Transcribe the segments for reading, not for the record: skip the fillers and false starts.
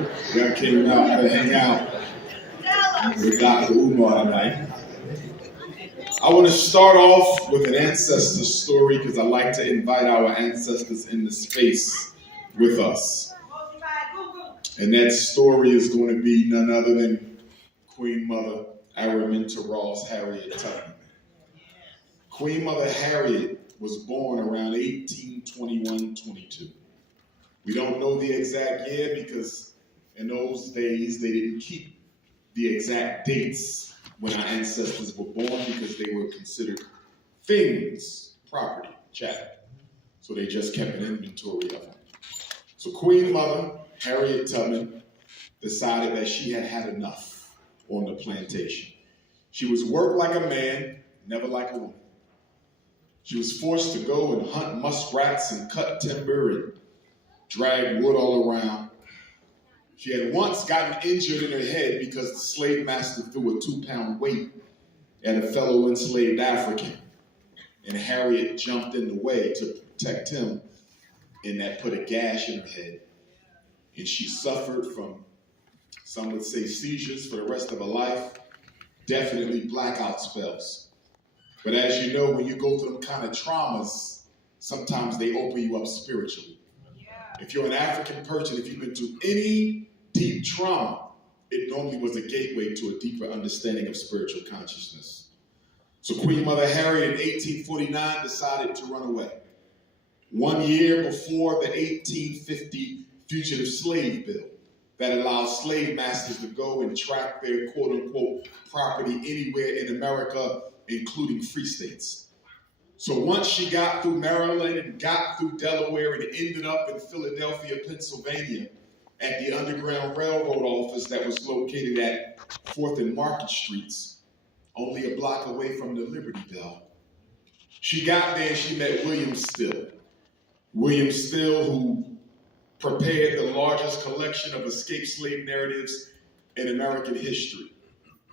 I came out to hang out with Dr. Umar tonight. I want to start off with an ancestor story because I like to invite our ancestors in the space with us. And that story is going to be none other than Queen Mother Araminta Ross Harriet Tubman. Queen Mother Harriet was born around 1821-22. We don't know the exact year because in those days they didn't keep the exact dates when our ancestors were born because they were considered things, property, chattel. So they just kept an inventory of them. So Queen Mother Harriet Tubman decided that she had had enough on the plantation. She was worked like a man, never like a woman. She was forced to go and hunt muskrats and cut timber and drag wood all around. She had once gotten injured in her head because the slave master threw a 2-pound weight at a fellow enslaved African. And Harriet jumped in the way to protect him, and that put a gash in her head. And she suffered from, some would say, seizures for the rest of her life, definitely blackout spells. But as you know, when you go through them kind of traumas, sometimes they open you up spiritually. If you're an African person, if you've been through any deep trauma, it normally was a gateway to a deeper understanding of spiritual consciousness. So Queen Mother Harriet in 1849 decided to run away. 1 year before the 1850 Fugitive Slave Bill that allowed slave masters to go and track their quote-unquote property anywhere in America, including free states. So once she got through Maryland and got through Delaware and ended up in Philadelphia, Pennsylvania, at the Underground Railroad office that was located at 4th and Market Streets, only a block away from the Liberty Bell. She got there and she met William Still. William Still, who prepared the largest collection of escaped slave narratives in American history.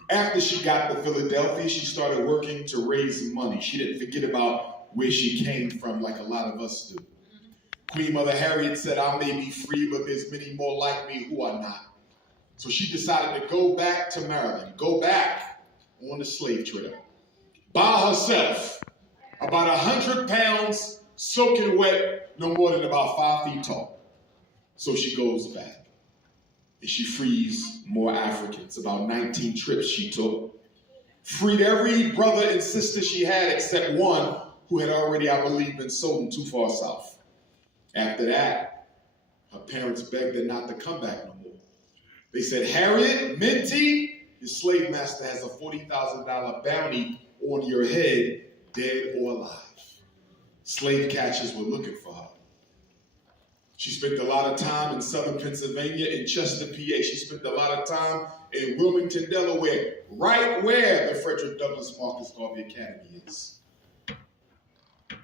After she got to Philadelphia, she started working to raise money. She didn't forget about where she came from like a lot of us do. Queen Mother Harriet said, I may be free, but there's many more like me who are not. So she decided to go back to Maryland, go back on the slave trade. By herself, about 100 pounds, soaking wet, no more than about 5 feet tall. So she goes back. And she frees more Africans. About 19 trips she took. Freed every brother and sister she had except one who had already, I believe, been sold too far south. After that, her parents begged her not to come back no more. They said, Harriet, Minty, your slave master has a $40,000 bounty on your head, dead or alive. Slave catchers were looking for her. She spent a lot of time in southern Pennsylvania, in Chester, PA. She spent a lot of time in Wilmington, Delaware, right where the Frederick Douglass Marcus Garvey Academy is.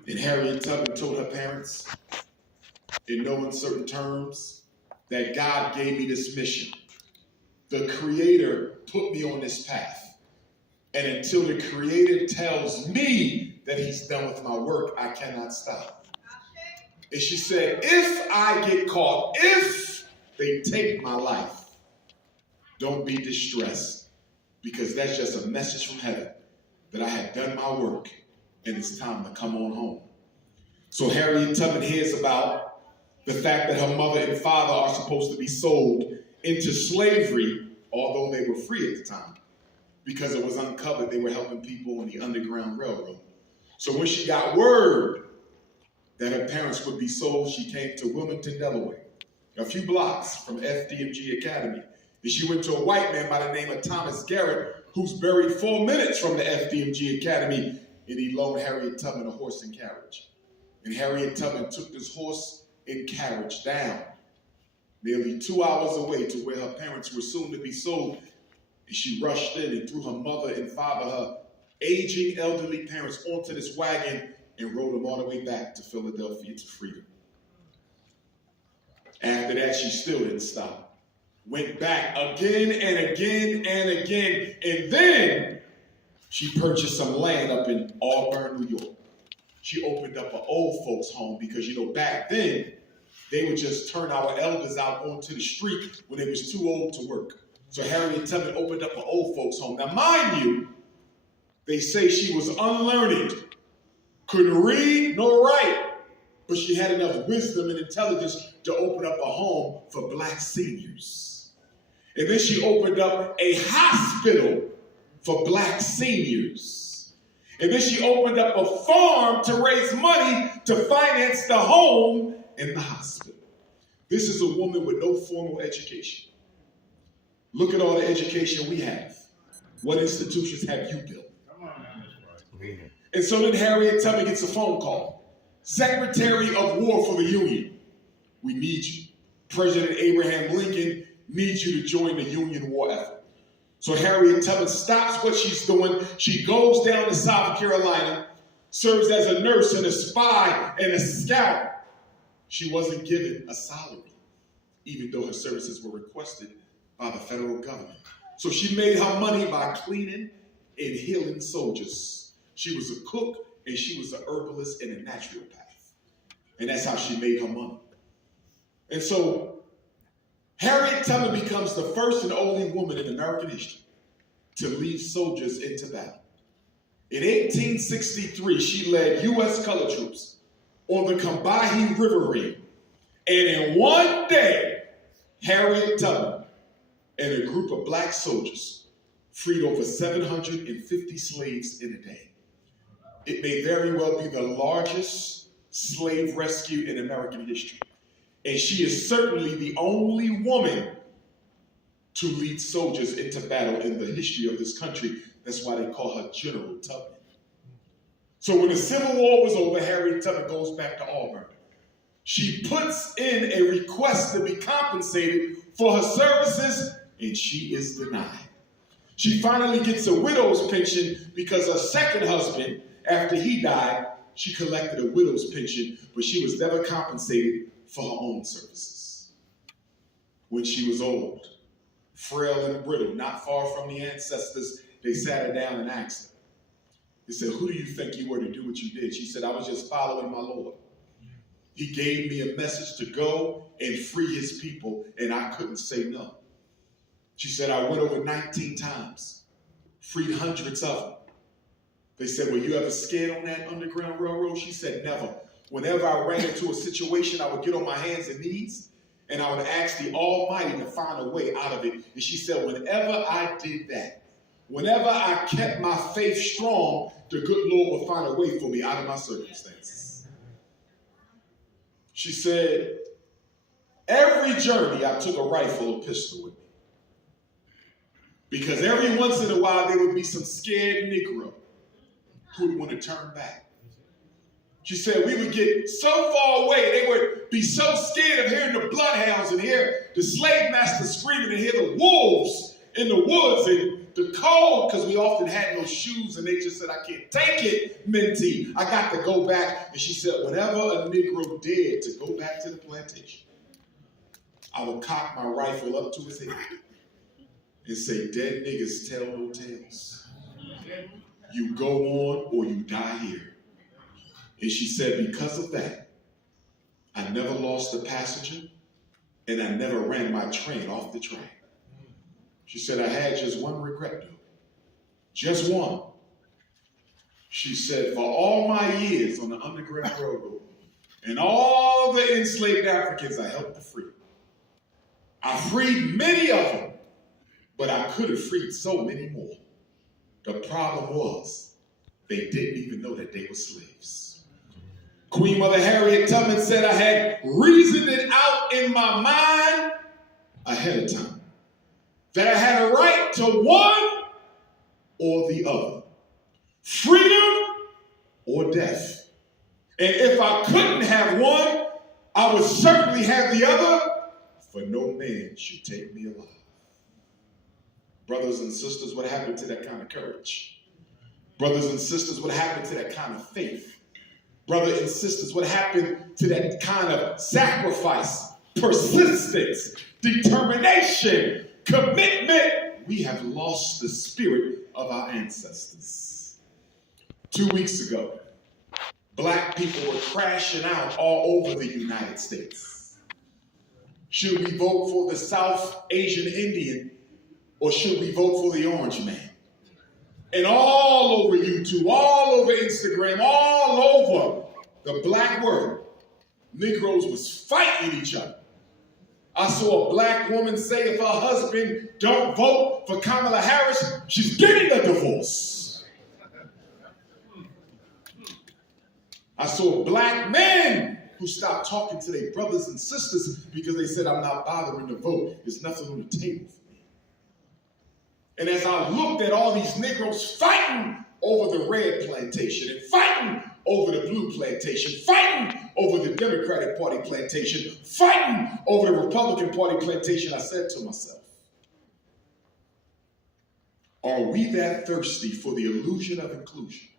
And Harriet Tubman told her parents, in no uncertain terms, that God gave me this mission. The Creator put me on this path. And until the Creator tells me that He's done with my work, I cannot stop. And she said, if I get caught, if they take my life, don't be distressed, because that's just a message from heaven that I had done my work and it's time to come on home. So Harriet Tubman hears about the fact that her mother and father are supposed to be sold into slavery, although they were free at the time, because it was uncovered they were helping people on the Underground Railroad. So when she got word that her parents would be sold, she came to Wilmington, Delaware, a few blocks from FDMG Academy. And she went to a white man by the name of Thomas Garrett, who's buried 4 minutes from the FDMG Academy, and he loaned Harriet Tubman a horse and carriage. And Harriet Tubman took this horse and carriage down, nearly 2 hours away to where her parents were soon to be sold. And she rushed in and threw her mother and father, her aging elderly parents, onto this wagon and rode them all the way back to Philadelphia to freedom. After that, she still didn't stop. Went back again and again and again. And then she purchased some land up in Auburn, New York. She opened up an old folks home because, back then, they would just turn our elders out onto the street when they was too old to work. So Harriet Tubman opened up an old folks home. Now mind you, they say she was unlearned, couldn't read nor write, but she had enough wisdom and intelligence to open up a home for black seniors. And then she opened up a hospital for black seniors. And then she opened up a farm to raise money to finance the home and the hospital. This is a woman with no formal education. Look at all the education we have. What institutions have you built? And so then Harriet Tubman gets a phone call. Secretary of War for the Union, we need you. President Abraham Lincoln needs you to join the Union war effort. So Harriet Tubman stops what she's doing. She goes down to South Carolina, serves as a nurse and a spy and a scout. She wasn't given a salary, even though her services were requested by the federal government. So she made her money by cleaning and healing soldiers. She was a cook and she was an herbalist and a naturopath. And that's how she made her money. And so Harriet Tubman becomes the first and only woman in American history to lead soldiers into battle. In 1863, she led U.S. colored troops on the Combahee River Raid. And in one day, Harriet Tubman and a group of black soldiers freed over 750 slaves in a day. It may very well be the largest slave rescue in American history. And she is certainly the only woman to lead soldiers into battle in the history of this country. That's why they call her General Tubman. So when the Civil War was over, Harriet Tubman goes back to Auburn. She puts in a request to be compensated for her services, and she is denied. She finally gets a widow's pension because her second husband, after he died, she collected a widow's pension, but she was never compensated for her own services. When she was old, frail and brittle, not far from the ancestors, they sat her down and asked her. They said, "Who do you think you were to do what you did?" She said, "I was just following my Lord. He gave me a message to go and free his people, and I couldn't say no." She said, "I went over 19 times, freed hundreds of them." They said, "Were you ever scared on that Underground Railroad?" She said, "Never. Whenever I ran into a situation, I would get on my hands and knees, and I would ask the Almighty to find a way out of it." And she said, whenever I did that, whenever I kept my faith strong, the good Lord would find a way for me out of my circumstances. She said, every journey I took a rifle or pistol with me. Because every once in a while there would be some scared Negro who would want to turn back. She said we would get so far away, they would be so scared of hearing the bloodhounds and hear the slave master screaming and hear the wolves in the woods and the cold, because we often had no shoes, and they just said, "I can't take it, Minty. I got to go back." And she said, whenever a Negro dared to go back to the plantation, I would cock my rifle up to his head and say, "Dead niggas tell no tales. You go on or you die here." And she said, because of that, I never lost a passenger and I never ran my train off the track. She said, I had just one regret, though. Just one. She said, for all my years on the Underground Railroad and all the enslaved Africans I helped to free, I freed many of them, but I could have freed so many more. The problem was they didn't even know that they were slaves. Queen Mother Harriet Tubman said, I had reasoned it out in my mind ahead of time that I had a right to one or the other, freedom or death. And if I couldn't have one, I would certainly have the other, for no man should take me alive. Brothers and sisters, what happened to that kind of courage? Brothers and sisters, what happened to that kind of faith? Brothers and sisters, what happened to that kind of sacrifice, persistence, determination, commitment? We have lost the spirit of our ancestors. 2 weeks ago, black people were crashing out all over the United States. Should we vote for the South Asian Indian, or should we vote for the orange man? And all over YouTube, all over Instagram, all over the black world, Negroes was fighting each other. I saw a black woman say if her husband don't vote for Kamala Harris, she's getting a divorce. I saw black men who stopped talking to their brothers and sisters because they said, I'm not bothering to vote. There's nothing on the table for me. And as I looked at all these Negroes fighting over the red plantation and fighting over the blue plantation, fighting over the Democratic Party plantation, fighting over the Republican Party plantation, I said to myself, are we that thirsty for the illusion of inclusion?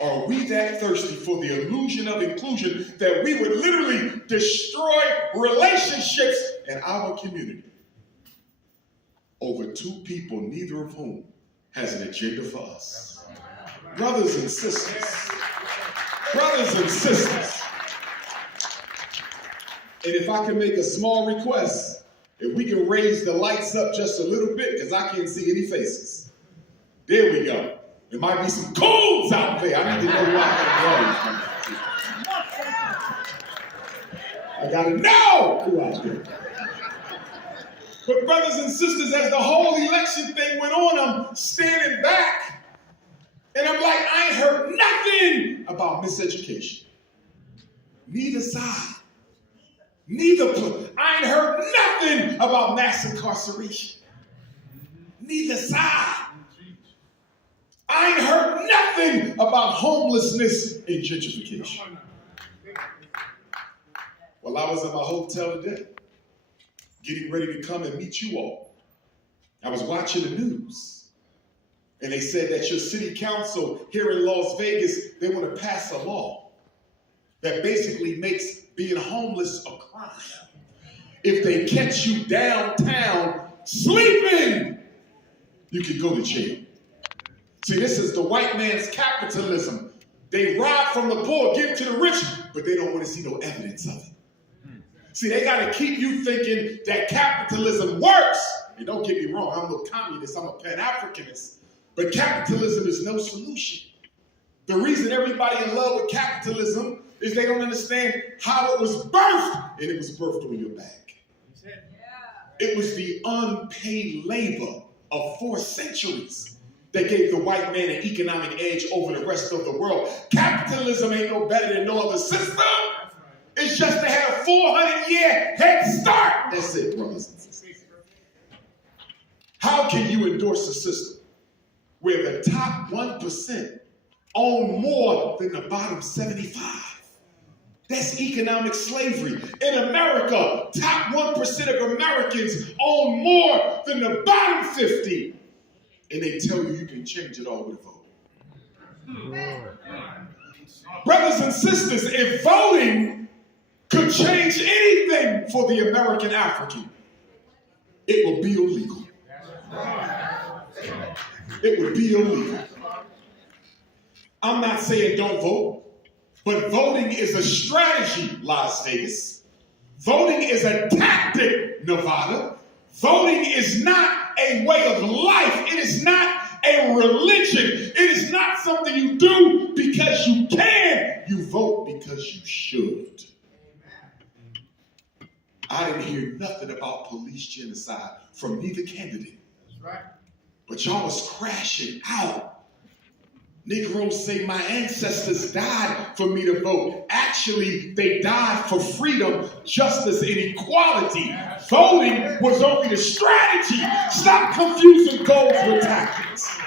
Are we that thirsty for the illusion of inclusion that we would literally destroy relationships in our community over two people, neither of whom has an agenda for us? Brothers and sisters, and if I can make a small request, if we can raise the lights up just a little bit, because I can't see any faces. There we go. There might be some coons out there. I need to know who I gotta know who out there. But brothers and sisters, as the whole election thing went on, I'm standing back. And I'm like, I ain't heard nothing about miseducation. Neither side. I ain't heard nothing about mass incarceration. Neither side. I ain't heard nothing about homelessness and gentrification. Well, I was in my hotel today, getting ready to come and meet you all. I was watching the news. And they said that your city council here in Las Vegas, they want to pass a law that basically makes being homeless a crime. If they catch you downtown sleeping, you can go to jail. See, this is the white man's capitalism. They rob from the poor, give to the rich, but they don't want to see no evidence of it. See, they got to keep you thinking that capitalism works. And don't get me wrong, I'm no communist, I'm a Pan-Africanist. But capitalism is no solution. The reason everybody in love with capitalism is they don't understand how it was birthed, and it was birthed on your back. It was the unpaid labor of 4 centuries that gave the white man an economic edge over the rest of the world. Capitalism ain't no better than no other system. It's just they had a 400-year head start. That's it, brothers and sisters. How can you endorse a system where the top 1% own more than the bottom 75? That's economic slavery. In America, top 1% of Americans own more than the bottom 50. And they tell you can change it all with voting. Brothers and sisters, if voting could change anything for the American African, it would be illegal. It would be illegal. I'm not saying don't vote, but voting is a strategy, Las Vegas. Voting is a tactic, Nevada. Voting is not a way of life. It is not a religion. It is not something you do because you can. You vote because you should. I didn't hear nothing about police genocide from neither candidate. That's right. But y'all was crashing out. Negroes say my ancestors died for me to vote. Actually, they died for freedom, justice, and equality. Voting was only the strategy. Stop confusing goals with tactics.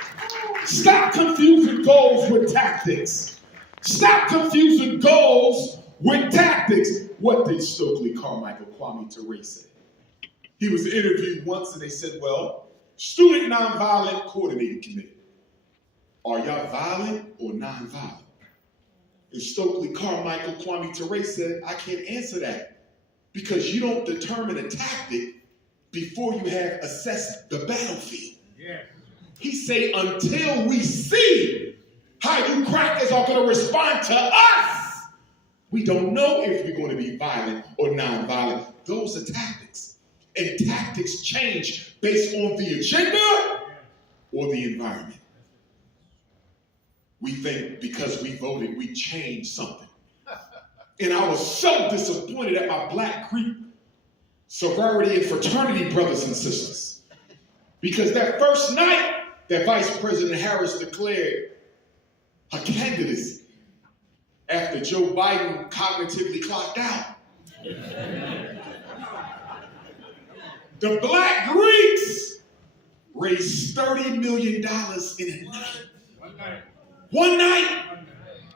Stop confusing goals with tactics. Stop confusing goals with tactics. What did Stokely Carmichael Kwame Ture say? He was interviewed once and they said, well, Student Nonviolent Coordinating Committee. Are y'all violent or non-violent? And Stokely Carmichael Kwame Ture said, I can't answer that because you don't determine a tactic before you have assessed the battlefield. Yeah. He said, until we see how you crackers are going to respond to us, We don't know if you're going to be violent or nonviolent. Those are tactics. And tactics change based on the agenda or the environment. We think because we voted, we changed something. And I was so disappointed at my Black Greek sorority and fraternity brothers and sisters. Because that first night that Vice President Harris declared her candidacy after Joe Biden cognitively clocked out, the Black Greeks raised $30 million in a night. One night.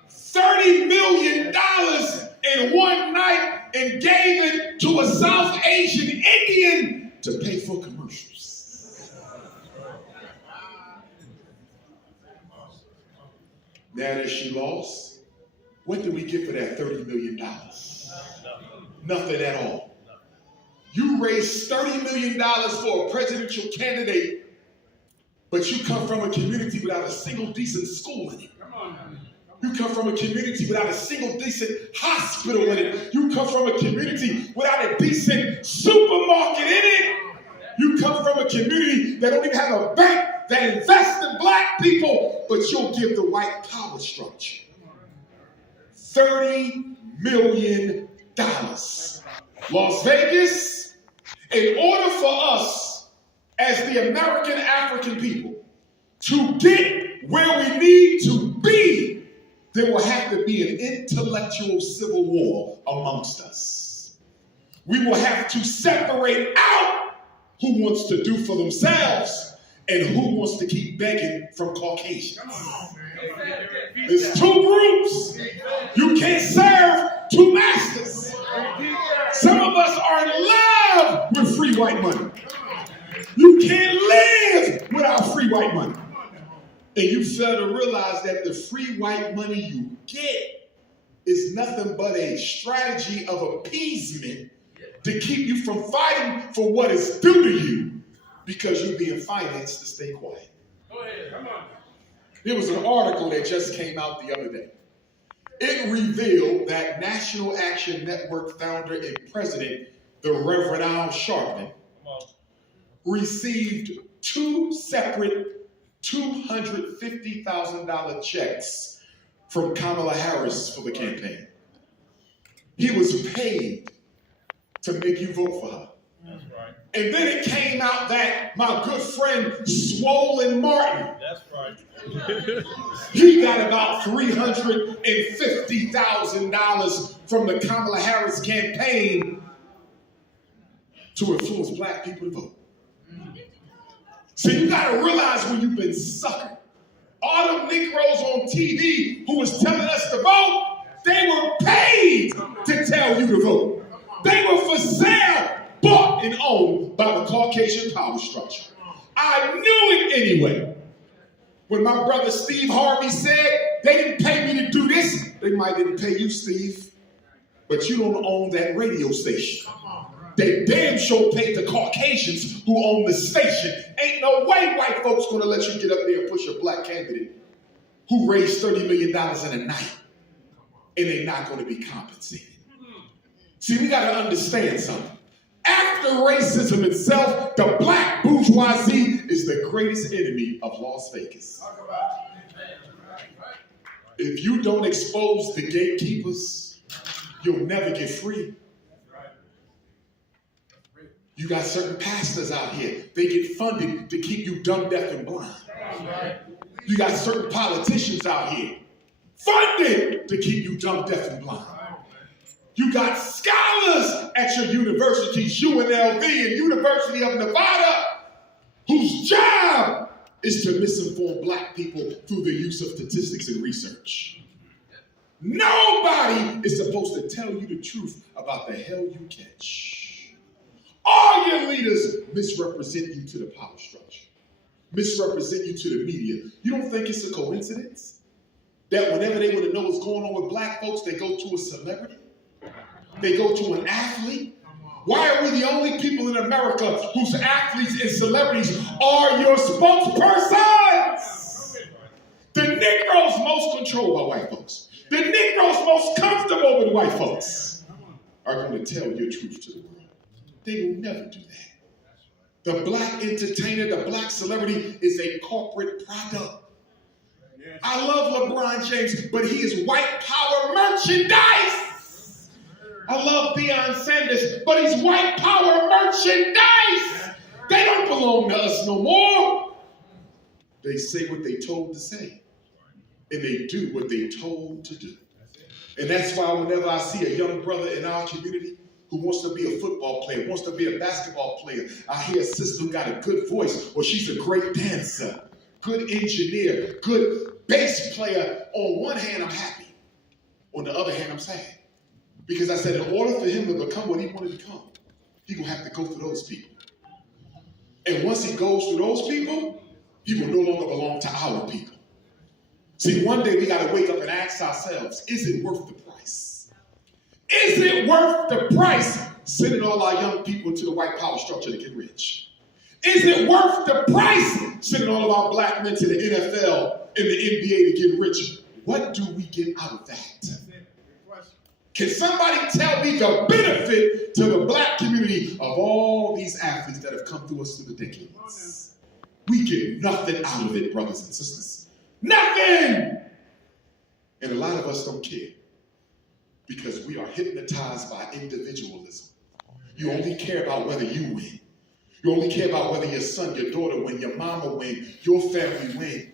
$30 million in one night, and gave it to a South Asian Indian to pay for commercials. Now that she lost, what did we get for that $30 million? Nothing at all. You raised $30 million for a presidential candidate, but you come from a community without a single decent school in it. You come from a community without a single decent hospital in it. You come from a community without a decent supermarket in it. You come from a community that don't even have a bank that invests in Black people, but you'll give the white power structure $30 million. Las Vegas, in order for us as the American African people to get where we need to be, there will have to be an intellectual civil war amongst us. We will have to separate out who wants to do for themselves and who wants to keep begging from Caucasians. There's two groups. You can't serve two masters. Some of us are in love with free white money. You can't live without free white money. And you fail to realize that the free white money you get is nothing but a strategy of appeasement to keep you from fighting for what is due to you because you're being financed to stay quiet. Go ahead, come on. There was an article that just came out the other day. It revealed that National Action Network founder and president, the Reverend Al Sharpton, received two separate $250,000 checks from Kamala Harris for the campaign. He was paid to make you vote for her. That's right. And then it came out that my good friend Swollen Martin, that's right, he got about $350,000 from the Kamala Harris campaign to influence Black people to vote. So you got to realize when you've been suckered. All them Negroes on TV who was telling us to vote, they were paid to tell you to vote. They were for sale, bought and owned by the Caucasian power structure. I knew it anyway. When my brother Steve Harvey said, they didn't pay me to do this, they might didn't pay you, Steve, but you don't own that radio station. They damn sure paid the Caucasians who own the station. Ain't no way white folks gonna let you get up there and push a Black candidate who raised $30 million in a night and they're not gonna be compensated. See, we gotta understand something. After racism itself, the Black bourgeoisie is the greatest enemy of Las Vegas. If you don't expose the gatekeepers, you'll never get free. You got certain pastors out here. They get funded to keep you dumb, deaf, and blind. You got certain politicians out here funded to keep you dumb, deaf, and blind. You got scholars at your universities, UNLV and University of Nevada, whose job is to misinform Black people through the use of statistics and research. Nobody is supposed to tell you the truth about the hell you catch. All your leaders misrepresent you to the power structure, misrepresent you to the media. You don't think it's a coincidence that whenever they want to know what's going on with Black folks, they go to a celebrity? They go to an athlete? Why are we the only people in America whose athletes and celebrities are your spokespersons? The Negroes most controlled by white folks. The Negroes most comfortable with white folks are going to tell your truth to the world. They will never do that. The black entertainer, the black celebrity is a corporate product. I love LeBron James, but he is white power merchandise. I love Deion Sanders, but he's white power merchandise. They don't belong to us no more. They say what they told to say, and they do what they told to do. And that's why whenever I see a young brother in our community who wants to be a football player, wants to be a basketball player, I hear a sister who got a good voice, or she's a great dancer, good engineer, good bass player. On one hand, I'm happy. On the other hand, I'm sad. Because I said in order for him to become what he wanted to become, he will have to go through those people. And once he goes through those people, he will no longer belong to our people. See, one day we got to wake up and ask ourselves, is it worth the price? Is it worth the price sending all our young people to the white power structure to get rich? Is it worth the price sending all of our black men to the NFL and the NBA to get rich? What do we get out of that? Can somebody tell me the benefit to the black community of all these athletes that have come through us through the decades? We get nothing out of it, brothers and sisters. Nothing! And a lot of us don't care because we are hypnotized by individualism. You only care about whether you win. You only care about whether your son, your daughter win, your mama win, your family win.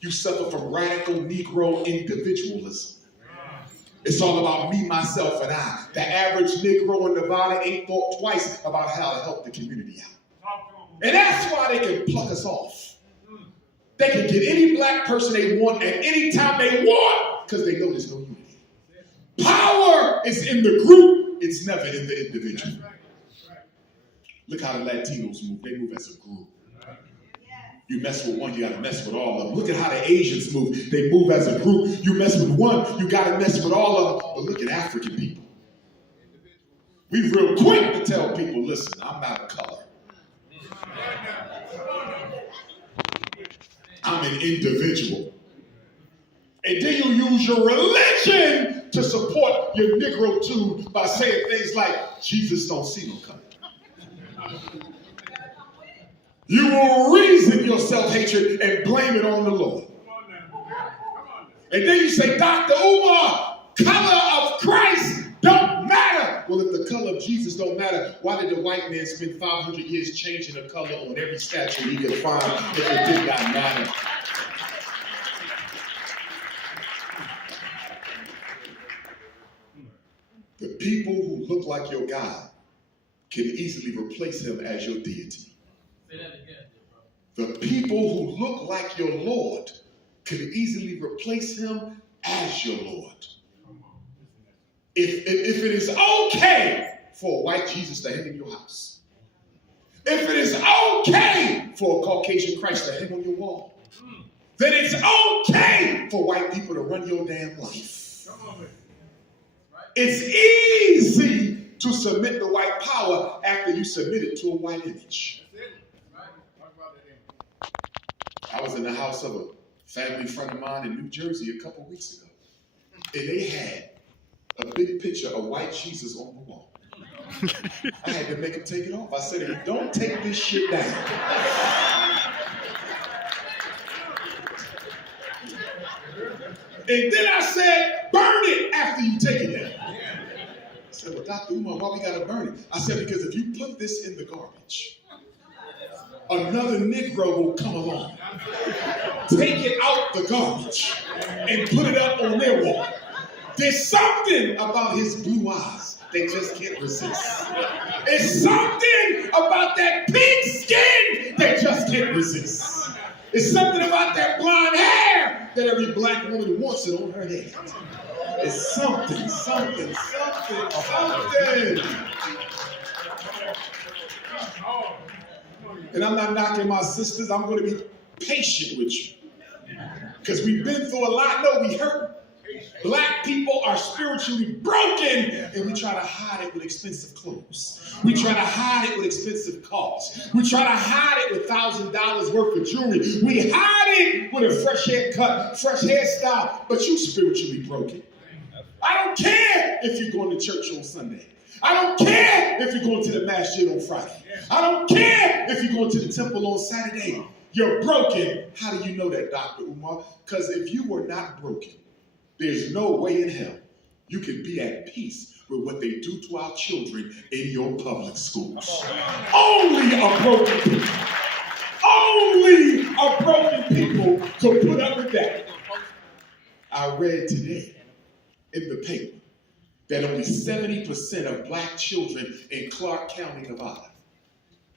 You suffer from radical Negro individualism. It's all about me, myself, and I. The average Negro in Nevada ain't thought twice about how to help the community out. And that's why they can pluck us off. They can get any black person they want at any time they want because they know there's no unity. Power is in the group. It's never in the individual. Look how the Latinos move. They move as a group. You mess with one, you got to mess with all of them. Look at how the Asians move. They move as a group. You mess with one, you got to mess with all of them. But look at African people. We real quick to tell people, listen, I'm not a color. I'm an individual. And then you use your religion to support your Negro tune by saying things like, Jesus don't see no color. You will reason your self-hatred and blame it on the Lord. And then you say, Dr. Umar, color of Christ don't matter. Well, if the color of Jesus don't matter, why did the white man spend 500 years changing the color on every statue he could find if it did not matter? The people who look like your God can easily replace him as your deity. Say that again, bro. The people who look like your Lord can easily replace him as your Lord. If it is okay for a white Jesus to hang in your house, if it is okay for a Caucasian Christ to hang on your wall, then it's okay for white people to run your damn life. It's easy to submit to white power after you submit it to a white image. I was in the house of a family friend of mine in New Jersey a couple weeks ago, and they had a big picture of white Jesus on the wall. I had to make him take it off. I said, don't take this shit down. And then I said, burn it after you take it down. I said, well, Dr. Umar, why we gotta burn it? I said, because if you put this in the garbage, another Negro will come along, take it out the garbage, and put it up on their wall. There's something about his blue eyes they just can't resist. There's something about that pink skin they just can't resist. There's something about that blonde hair that every black woman wants it on her head. It's something. And I'm not knocking my sisters. I'm going to be patient with you. Because we've been through a lot. No, we hurt. Black people are spiritually broken, and we try to hide it with expensive clothes. We try to hide it with expensive cars. We try to hide it with $1,000 worth of jewelry. We hide it with a fresh haircut, fresh hairstyle, but you spiritually broken. I don't care if you're going to church on Sunday. I don't care if you're going to the masjid on Friday. I don't care if you're going to the temple on Saturday. You're broken. How do you know that, Dr. Umar? Because if you were not broken, there's no way in hell you can be at peace with what they do to our children in your public schools. Only a broken people. Only a broken people could put up with that. I read today in the paper that only 70% of black children in Clark County, Nevada,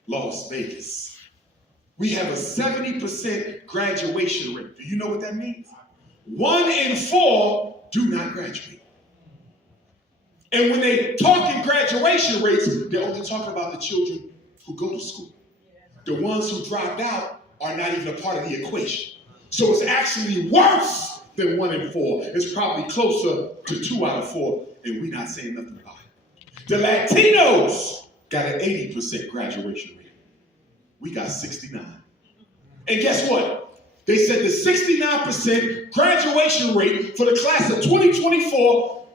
Las Vegas. We have a 70% graduation rate. Do you know what that means? 1 in 4 do not graduate. And when they talk in graduation rates, they're only talking about the children who go to school. The ones who dropped out are not even a part of the equation. So it's actually worse than 1 in 4. It's probably closer to 2 out of 4, and we're not saying nothing about it. The Latinos got an 80% graduation rate. We got 69. And guess what? They said the 69% graduation rate for the class of 2024,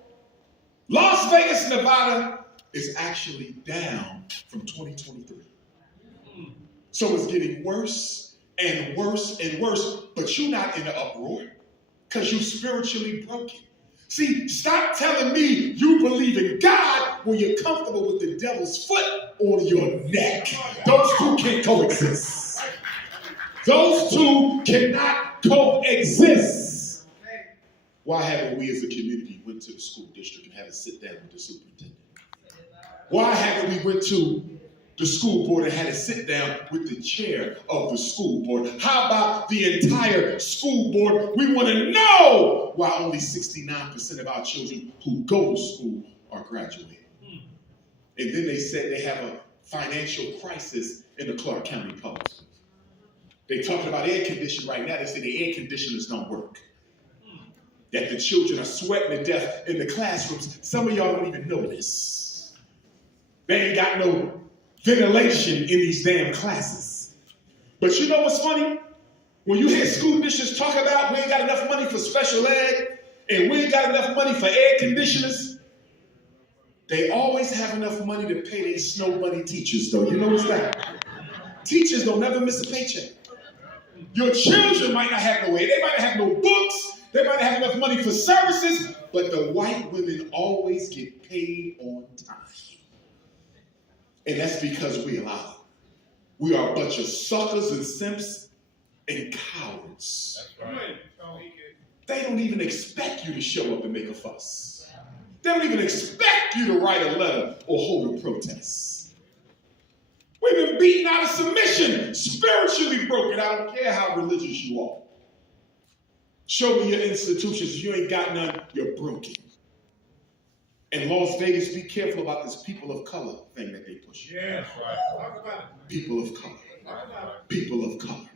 Las Vegas, Nevada, is actually down from 2023. So it's getting worse and worse and worse, but you're not in an uproar because you're spiritually broken. See, stop telling me you believe in God when you're comfortable with the devil's foot on your neck. Those two can't coexist. Those two cannot coexist. Why haven't we as a community went to the school district and had to sit down with the superintendent? Why haven't we went to the school board and had to sit down with the chair of the school board? How about the entire school board? We want to know why only 69% of our children who go to school are graduating. And then they said they have a financial crisis in the Clark County public schools. They're talking about air conditioning right now. They say the air conditioners don't work. That the children are sweating to death in the classrooms. Some of y'all don't even know this. They ain't got no ventilation in these damn classes. But you know what's funny? When you hear school districts talk about we ain't got enough money for special ed and we ain't got enough money for air conditioners, they always have enough money to pay their snow bunny teachers, though. You know what's that? Teachers don't never miss a paycheck. Your children might not have no aid. They might not have no books. They might not have enough money for services, but the white women always get paid on time. And that's because we allow it. We are a bunch of suckers and simps and cowards. That's right. They don't even expect you to show up and make a fuss. They don't even expect you to write a letter or hold a protest. We've been beaten out of submission, spiritually broken. I don't care how religious you are. Show me your institutions. If you ain't got none, you're broken. In Las Vegas, be careful about this people of color thing that they push. Yes, right. Talk about it. People of color. People of color.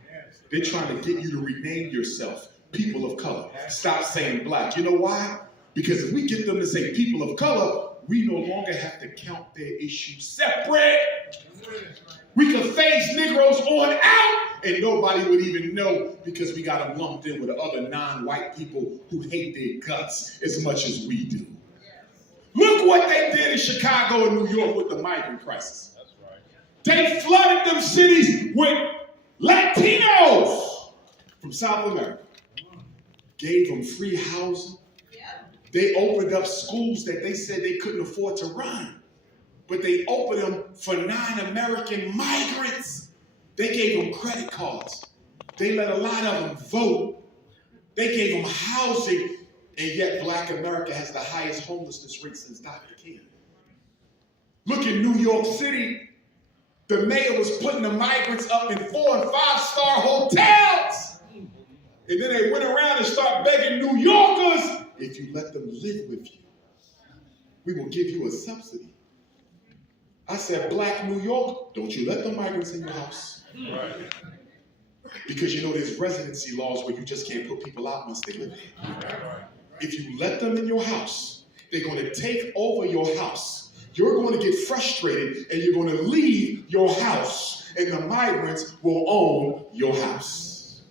They're trying to get you to rename yourself people of color. Stop saying black. You know why? Because if we get them to say people of color, we no longer have to count their issues separate. We can phase Negroes on out and nobody would even know because we got them lumped in with other non-white people who hate their guts as much as we do. Look what they did in Chicago and New York with the migrant crisis. That's right. They flooded them cities with Latinos from South America. Gave them free housing. They opened up schools that they said they couldn't afford to run. But they opened them for non-American migrants. They gave them credit cards. They let a lot of them vote. They gave them housing. And yet Black America has the highest homelessness rate since Dr. King. Look in New York City. The mayor was putting the migrants up in 4- and 5-star hotels. And then they went around and started begging New Yorkers, if you let them live with you, we will give you a subsidy. I said, Black New York, don't you let the migrants in your house. Right. Because you know there's residency laws where you just can't put people out once they live there. If you let them in your house, they're going to take over your house. You're going to get frustrated and you're going to leave your house, and the migrants will own your house.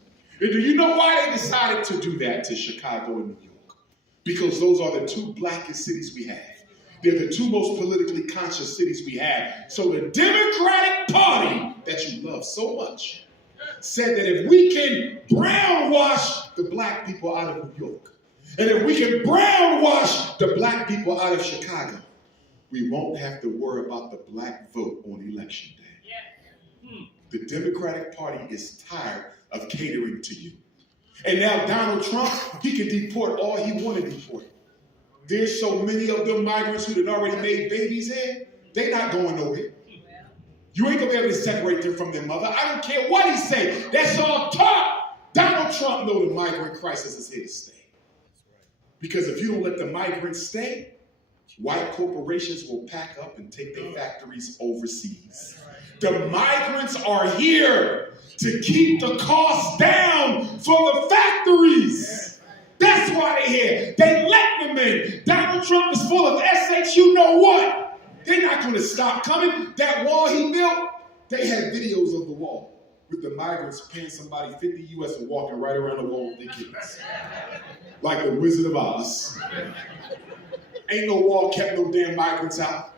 And do you know why they decided to do that to Chicago and New York? Because those are the two blackest cities we have. They're the two most politically conscious cities we have. So the Democratic Party that you love so much said that if we can brownwash the black people out of New York, and if we can brownwash the black people out of Chicago, we won't have to worry about the black vote on election day. The Democratic Party is tired of catering to you. And now Donald Trump, he can deport all he want to deport. There's so many of them migrants who had already made babies here, they're not going nowhere. You ain't gonna be able to separate them from their mother. I don't care what he say. That's all talk. Donald Trump knows the migrant crisis is here to stay. Because if you don't let the migrants stay, white corporations will pack up and take their factories overseas. The migrants are here to keep the costs down for the factories. That's why they're here. They let them in. Donald Trump is full of SH, you know what? They're not going to stop coming. That wall he built, they had videos of the wall with the migrants paying somebody 50 US and walking right around the wall with their kids. Like the Wizard of Oz. Ain't no wall kept no damn migrants out.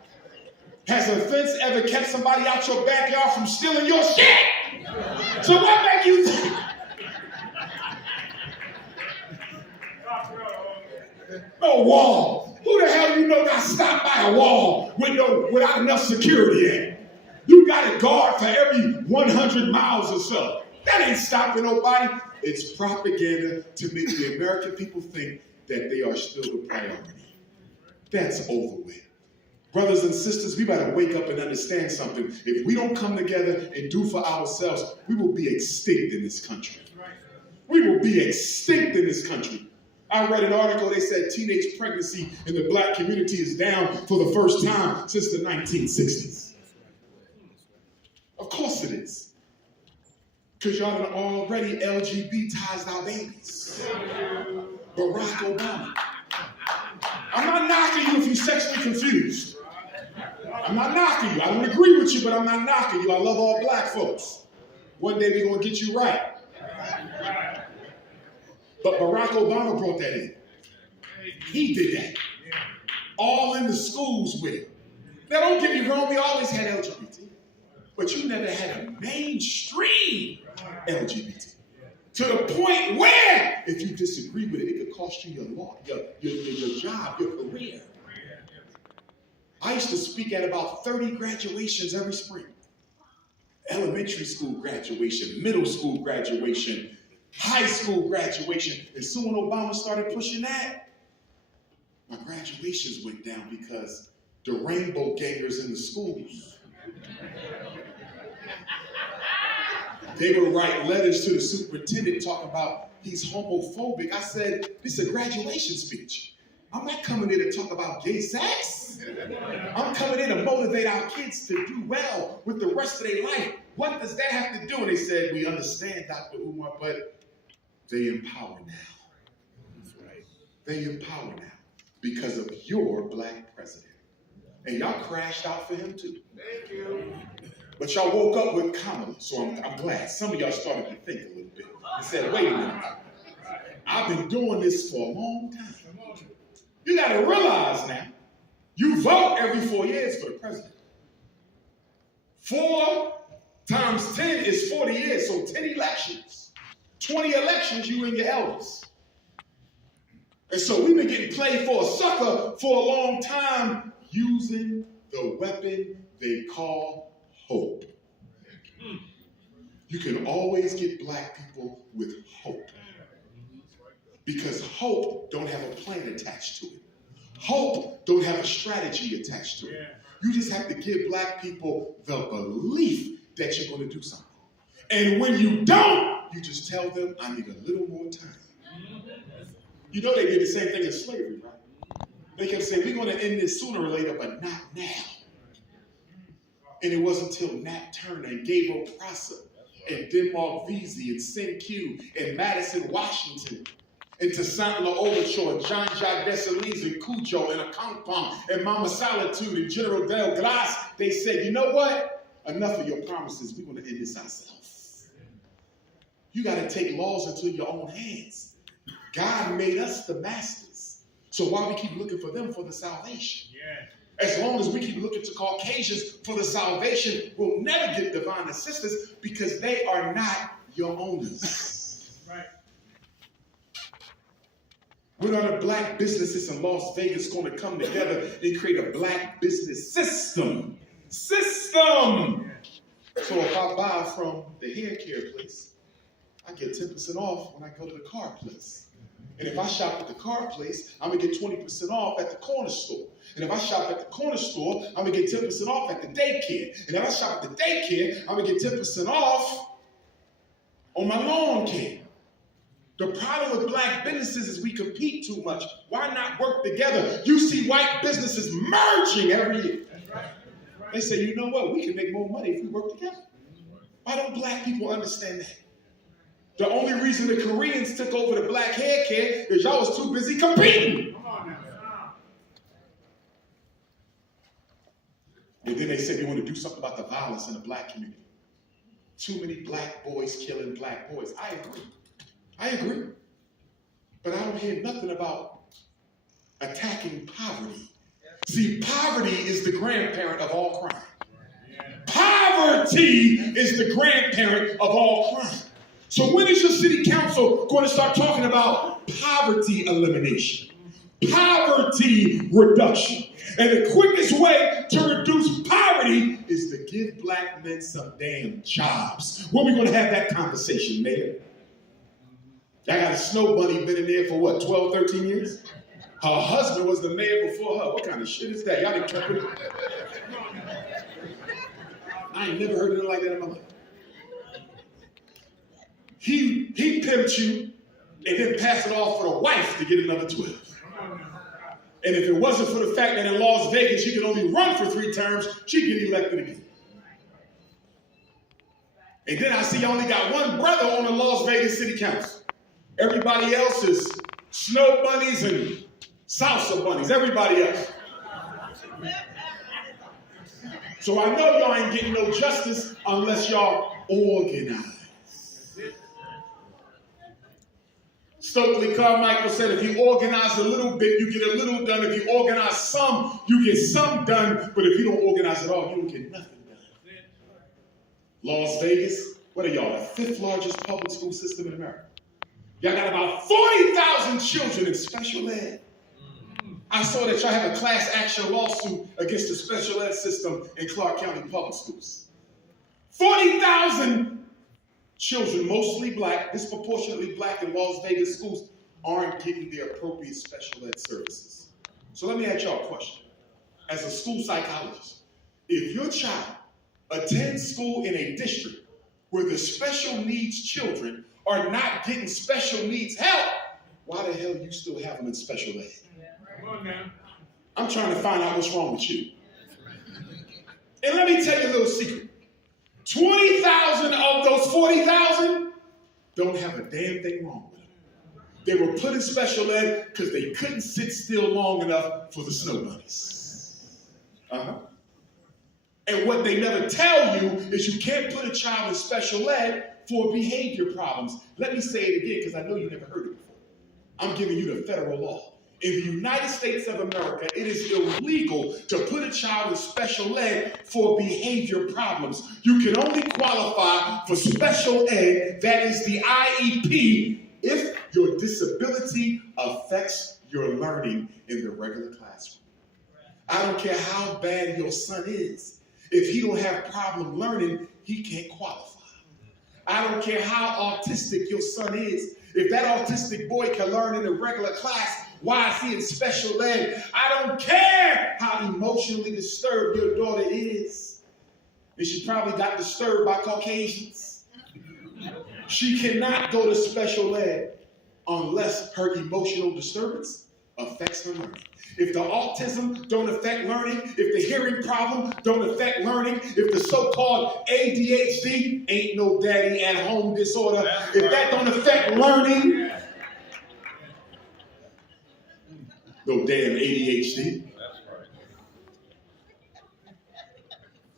Has a fence ever kept somebody out your backyard from stealing your shit? So what make you think? No wall. Who the hell you know got stopped by a wall without enough security in it? You got a guard for every 100 miles or so. That ain't stopping nobody. It's propaganda to make the American people think that they are still the priority. That's over with. Brothers and sisters, we better wake up and understand something. If we don't come together and do for ourselves, we will be extinct in this country. We will be extinct in this country. I read an article, they said teenage pregnancy in the black community is down for the first time since the 1960s. Of course it is. Because y'all done already LGBTized our babies. Barack Obama. I'm not knocking you if you're sexually confused. I'm not knocking you. I don't agree with you, but I'm not knocking you. I love all black folks. One day we're going to get you right. But Barack Obama brought that in. He did that. All in the schools with it. Now, don't get me wrong, we always had LGBT. But you never had a mainstream LGBT. To the point where, if you disagree with it, it could cost you your job, your career. I used to speak at about 30 graduations every spring. Elementary school graduation, middle school graduation, high school graduation. And soon when Obama started pushing that, my graduations went down because the rainbow gangers in the schools, they would write letters to the superintendent talking about he's homophobic. I said, this is a graduation speech. I'm not coming here to talk about gay sex. I'm coming here to motivate our kids to do well with the rest of their life. What does that have to do? And they said, we understand, Dr. Umar, but they empower now. That's right. They empower now because of your black president. And y'all crashed out for him too. Thank you. But y'all woke up with comedy, so I'm glad. Some of y'all started to think a little bit and said, wait a minute. I've been doing this for a long time. You got to realize now, you vote every 4 years for the president. 4 times 10 is 40 years, so 10 elections. 20 elections, you and your elders. And so we've been getting played for a sucker for a long time using the weapon they call hope. You can always get black people with hope. Because hope don't have a plan attached to it. Hope don't have a strategy attached to it. You just have to give black people the belief that you're going to do something. And when you don't, you just tell them, I need a little more time. You know they did the same thing in slavery, right? They kept saying, we're going to end this sooner or later, but not now. And it wasn't until Nat Turner and Gabriel Prosser and Denmark Vesey and Sen Q and Madison Washington into Saint-La Overture and Jean-Jacques Dessalines and Cujo and Akampan and Mama Solitude and General Del Glas, they said, you know what? Enough of your promises. We're going to end this ourselves. You got to take laws into your own hands. God made us the masters. So why we keep looking for them for the salvation? Yeah. As long as we keep looking to Caucasians for the salvation, we'll never get divine assistance because they are not your owners. Right. When are the black businesses in Las Vegas going to come together and create a black business system? So if I buy from the hair care place, I get 10% off when I go to the car place. And if I shop at the car place, I'm going to get 20% off at the corner store. And if I shop at the corner store, I'm going to get 10% off at the daycare. And if I shop at the daycare, I'm going to get 10% off on my lawn care. The problem with black businesses is we compete too much. Why not work together? You see white businesses merging every year. They say, you know what? We can make more money if we work together. Why don't black people understand that? The only reason the Koreans took over the black hair care is y'all was too busy competing. And then they said they want to do something about the violence in the black community. Too many black boys killing black boys. I agree. But I don't hear nothing about attacking poverty. See, poverty is the grandparent of all crime. Poverty is the grandparent of all crime. So when is your city council going to start talking about poverty elimination, poverty reduction? And the quickest way to reduce poverty is to give black men some damn jobs. When are we going to have that conversation, Mayor? I got a snow bunny been in there for what, 12, 13 years? Her husband was the mayor before her. What kind of shit is that? Y'all didn't keep it. I ain't never heard of it like that in my life. He pimped you and then passed it off for the wife to get another 12. And if it wasn't for the fact that in Las Vegas you could only run for 3 terms, she'd get elected again. And then I see you only got one brother on the Las Vegas City Council. Everybody else is snow bunnies and salsa bunnies. Everybody else. So I know y'all ain't getting no justice unless y'all organize. Stokely Carmichael said, if you organize a little bit, you get a little done. If you organize some, you get some done. But if you don't organize at all, you don't get nothing done. Las Vegas, what are y'all, the 5th largest public school system in America? Y'all got about 40,000 children in special ed. I saw that y'all have a class action lawsuit against the special ed system in Clark County Public Schools. 40,000 children, mostly black, disproportionately black in Las Vegas schools, aren't getting their appropriate special ed services. So let me ask y'all a question. As a school psychologist, if your child attends school in a district where the special needs children are not getting special needs help, why the hell you still have them in special ed? Come on now. I'm trying to find out what's wrong with you. And let me tell you a little secret. 20,000 of those 40,000 don't have a damn thing wrong with them. They were put in special ed because they couldn't sit still long enough for the snow bunnies. And what they never tell you is you can't put a child in special ed for behavior problems. Let me say it again because I know you never heard it before. I'm giving you the federal law. In the United States of America, it is illegal to put a child in special ed for behavior problems. You can only qualify for special ed, that is the IEP, if your disability affects your learning in the regular classroom. I don't care how bad your son is. If he don't have problem learning, he can't qualify. I don't care how autistic your son is. If that autistic boy can learn in a regular class, why is he in special ed? I don't care how emotionally disturbed your daughter is. And she probably got disturbed by Caucasians. She cannot go to special ed unless her emotional disturbance affects her learning. If the autism don't affect learning, if the hearing problem don't affect learning, if the so-called ADHD, ain't no daddy at home disorder, if that don't affect learning, No damn ADHD.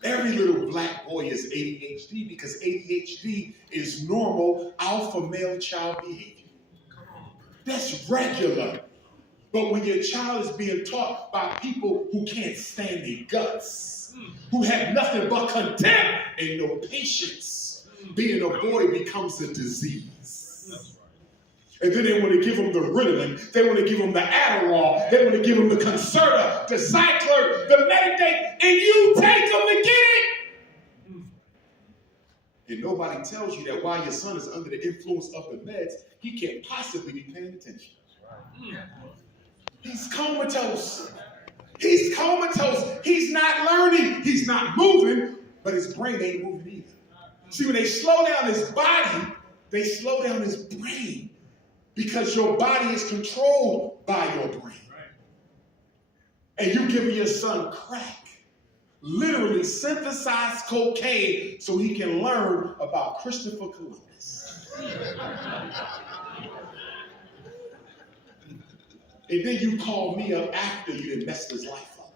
Every little black boy is ADHD because ADHD is normal alpha male child behavior. That's regular. But when your child is being taught by people who can't stand their guts, who have nothing but contempt and no patience, being a boy becomes a disease. And then they want to give them the Ritalin, they want to give them the Adderall, they want to give them the Concerta, the Cycler, the Medicaid, and you take them to get it. And nobody tells you that while your son is under the influence of the meds, he can't possibly be paying attention. He's comatose. He's comatose. He's not learning. He's not moving, but his brain ain't moving either. See, when they slow down his body, they slow down his brain because your body is controlled by your brain. And you giving your son crack, literally synthesized cocaine so he can learn about Christopher Columbus. And then you call me up after you done messed his life up.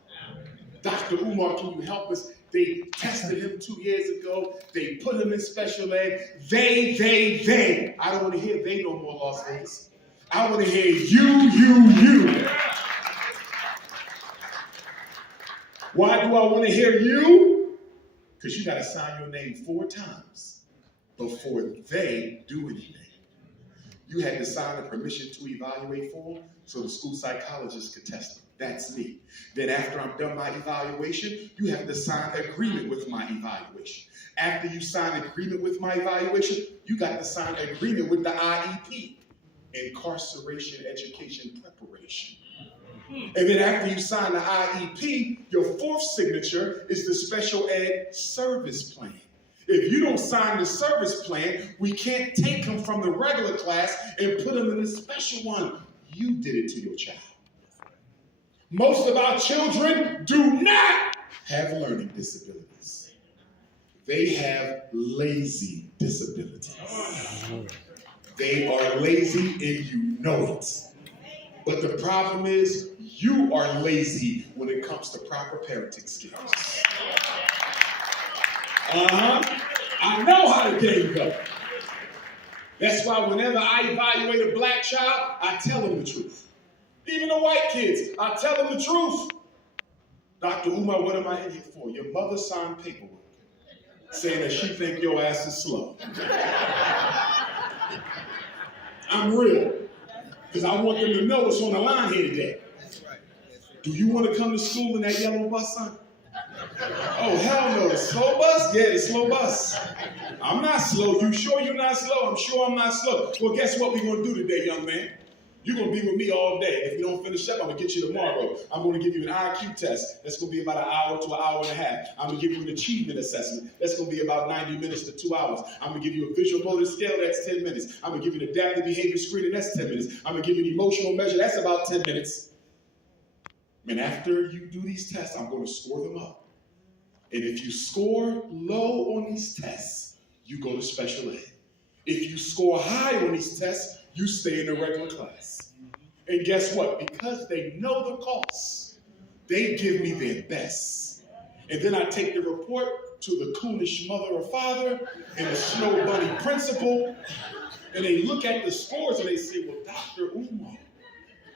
Dr. Umar, can you help us? They tested him 2 years ago. They put him in special ed. They. I don't want to hear they no more, Las Vegas. I want to hear you. Why do I want to hear you? Because you got to sign your name 4 times before they do anything. You had to sign a permission to evaluate form so the school psychologist could test them. That's me. Then after I'm done my evaluation, you have to sign agreement with my evaluation. After you sign agreement with my evaluation, you got to sign agreement with the IEP, Incarceration Education Preparation. And then after you sign the IEP, your 4th signature is the special ed service plan. If you don't sign the service plan, we can't take them from the regular class and put them in the special one. You did it to your child. Most of our children do not have learning disabilities. They have lazy disabilities. They are lazy and you know it. But the problem is you are lazy when it comes to proper parenting skills. I know how the game goes. That's why whenever I evaluate a black child, I tell them the truth. Even the white kids, I tell them the truth. Dr. Umar, what am I in here for? Your mother signed paperwork saying that she think your ass is slow. I'm real. Because I want them to know what's on the line here today. Do you want to come to school in that yellow bus, son? Oh, hell no. The slow bus? Yeah, the slow bus. I'm not slow. You sure you're not slow? I'm sure I'm not slow. Well, guess what we're going to do today, young man? You're going to be with me all day. If you don't finish up, I'm going to get you tomorrow. I'm going to give you an IQ test. That's going to be about an hour to an hour and a half. I'm going to give you an achievement assessment. That's going to be about 90 minutes to 2 hours. I'm going to give you a visual motor scale. That's 10 minutes. I'm going to give you an adaptive behavior screening. That's 10 minutes. I'm going to give you an emotional measure. That's about 10 minutes. And after you do these tests, I'm going to score them up. And if you score low on these tests, you go to special ed. If you score high on these tests, you stay in the regular class. And guess what? Because they know the costs, they give me their best. And then I take the report to the coonish mother or father and the snow bunny principal, and they look at the scores and they say, well, Dr. Umar,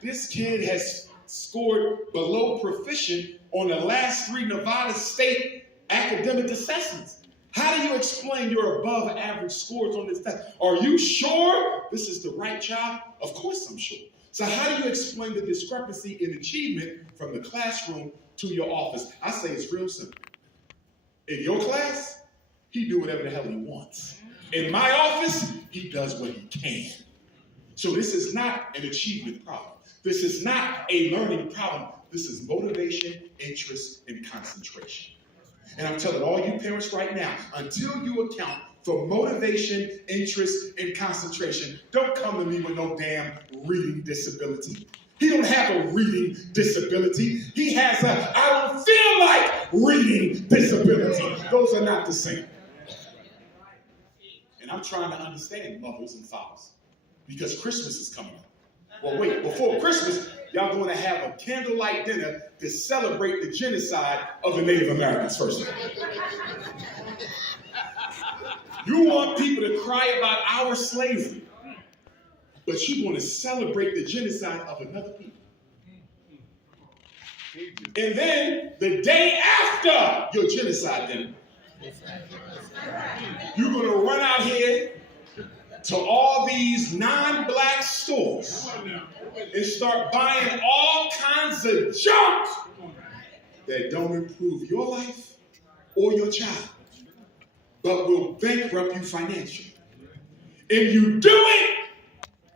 this kid has scored below proficient on the last 3 Nevada State academic assessments. How do you explain your above average scores on this test? Are you sure this is the right child? Of course I'm sure. So how do you explain the discrepancy in achievement from the classroom to your office? I say it's real simple. In your class, he do whatever the hell he wants. In my office, he does what he can. So this is not an achievement problem. This is not a learning problem. This is motivation, interest, and concentration. And I'm telling all you parents right now, until you account for motivation, interest, and concentration, don't come to me with no damn reading disability. He don't have a reading disability. He has a I don't feel like reading disability. Those are not the same. And I'm trying to understand mothers and fathers because Christmas is coming up. Well, wait, before Christmas, y'all going to have a candlelight dinner to celebrate the genocide of the Native Americans first. You want people to cry about our slavery, but you want to celebrate the genocide of another people. And then the day after your genocide dinner, you're going to run out here to all these non-black stores and start buying all kinds of junk that don't improve your life or your child, but will bankrupt you financially. And you do it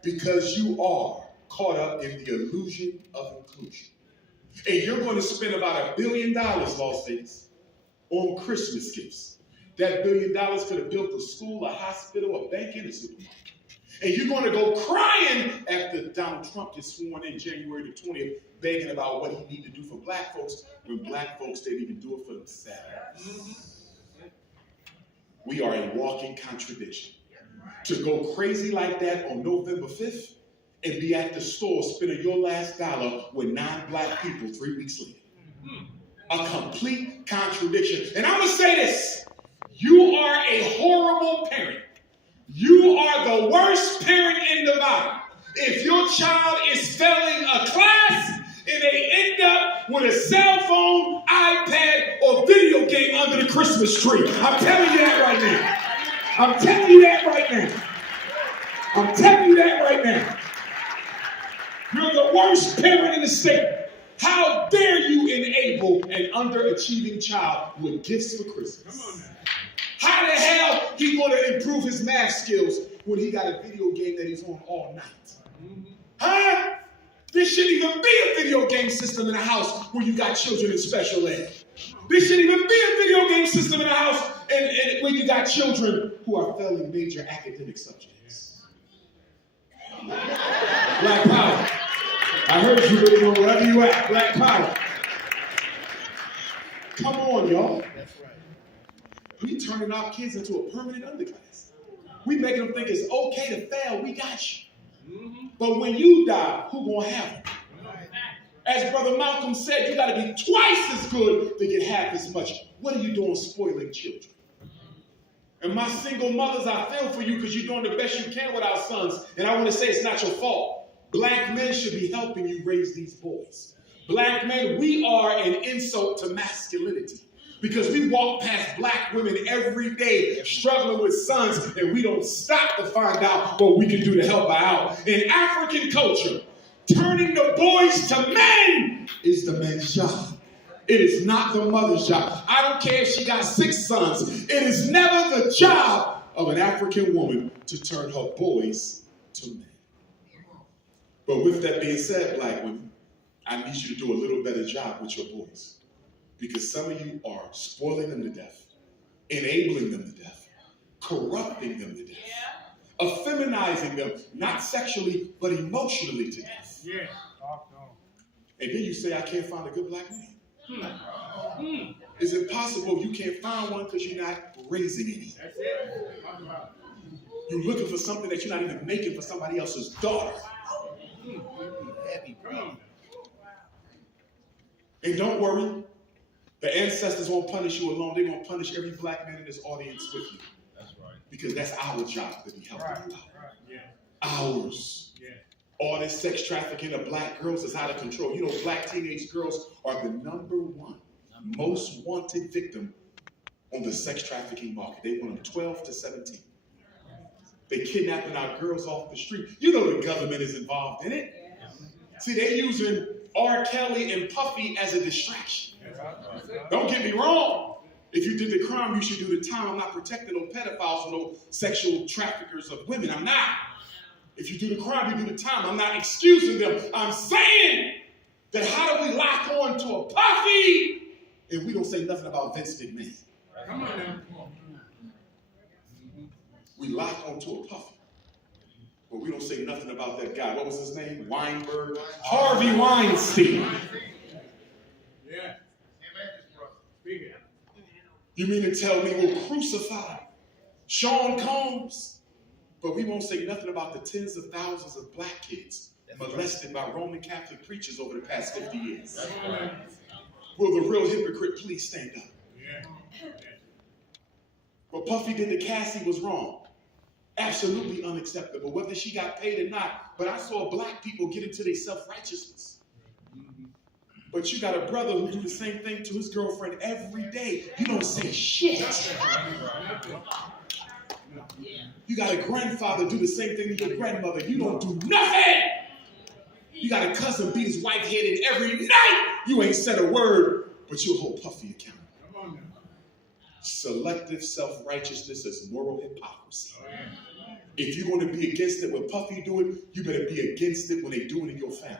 because you are caught up in the illusion of inclusion. And you're going to spend about $1 billion, Las Vegas, on Christmas gifts. That $1 billion could have built a school, a hospital, a bank, and a supermarket. And you're going to go crying after Donald Trump gets sworn in January the 20th, begging about what he needs to do for black folks, when black folks didn't even do it for themselves. We are a walking contradiction. To go crazy like that on November 5th and be at the store spending your last dollar with non-black people 3 weeks later. A complete contradiction. And I'm going to say this. You are a horrible parent. You are the worst parent in the body. If your child is failing a class and they end up with a cell phone, iPad, or video game under the Christmas tree. I'm telling you that right now. I'm telling you that right now. I'm telling you that right now. You're the worst parent in the state. How dare you enable an underachieving child with gifts for Christmas? How the hell he going to improve his math skills when he got a video game that he's on all night? Huh? There shouldn't even be a video game system in a house where you got children in special ed. There shouldn't even be a video game system in a house and where you got children who are failing major academic subjects. Black power. I heard you really know wherever you at. Black power. Come on, y'all. That's right. We turning our kids into a permanent underclass. We making them think it's okay to fail. We got you. But when you die, who gonna have it? As Brother Malcolm said, you gotta be twice as good to get half as much. What are you doing spoiling children? And my single mothers, I feel for you because you're doing the best you can with our sons. And I want to say it's not your fault. Black men should be helping you raise these boys. Black men, we are an insult to masculinity. Because we walk past black women every day struggling with sons, and we don't stop to find out what we can do to help her out. In African culture, turning the boys to men is the man's job. It is not the mother's job. I don't care if she got 6 sons. It is never the job of an African woman to turn her boys to men. But with that being said, black women, I need you to do a little better job with your boys. Because some of you are spoiling them to death, enabling them to death, corrupting them to death, effeminizing them, not sexually, but emotionally to death. Yeah. And then you say, I can't find a good black man. Is it possible you can't find one because you're not raising any? That's it. You're looking for something that you're not even making for somebody else's daughter. Heavy problem. And don't worry. The ancestors won't punish you alone. They're going to punish every black man in this audience with you. That's right. Because that's our job to be helping you out. Right. Yeah. Ours. Yeah. All this sex trafficking of black girls is out of control. You know, black teenage girls are the #1 most wanted victim on the sex trafficking market. They want them 12 to 17. They're kidnapping our girls off the street. You know the government is involved in it. Yeah. See, they're using R. Kelly and Puffy as a distraction. Don't get me wrong. If you did the crime, you should do the time. I'm not protecting no pedophiles or no sexual traffickers of women. I'm not. If you do the crime, you do the time. I'm not excusing them. I'm saying that how do we lock on to a Puffy and we don't say nothing about Vince McMahon? Come on now. We lock on to a Puffy, but we don't say nothing about that guy. What was his name? Weinberg? Harvey Weinstein. Yeah. You mean to tell me we'll crucify Sean Combs, but we won't say nothing about the tens of thousands of black kids molested by Roman Catholic preachers over the past 50 years. Will the real hypocrite please stand up? What Puffy did to Cassie was wrong. Absolutely unacceptable, whether she got paid or not. But I saw black people get into their self-righteousness. But you got a brother who do the same thing to his girlfriend every day. You don't say shit. You got a grandfather do the same thing to your grandmother. You don't do nothing. You got a cousin beat his wife head in every night. You ain't said a word, but you'll hold Puffy accountable. Selective self-righteousness is moral hypocrisy. If you're going to be against it when Puffy do it, you better be against it when they do it in your family.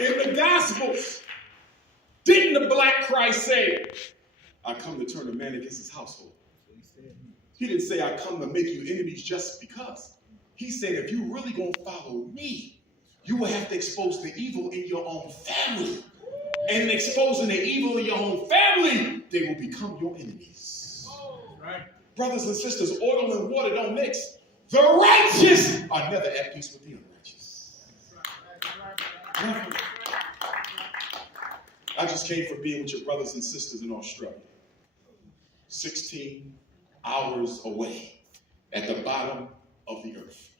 In the Gospels, didn't the black Christ say, I come to turn a man against his household? He didn't say, I come to make you enemies just because. He said, if you really going to follow me, you will have to expose the evil in your own family. And in exposing the evil in your own family, they will become your enemies. Right. Brothers and sisters, oil and water don't mix. The righteous are never at peace with the unrighteous. Never. I just came from being with your brothers and sisters in Australia. 16 hours away at the bottom of the earth.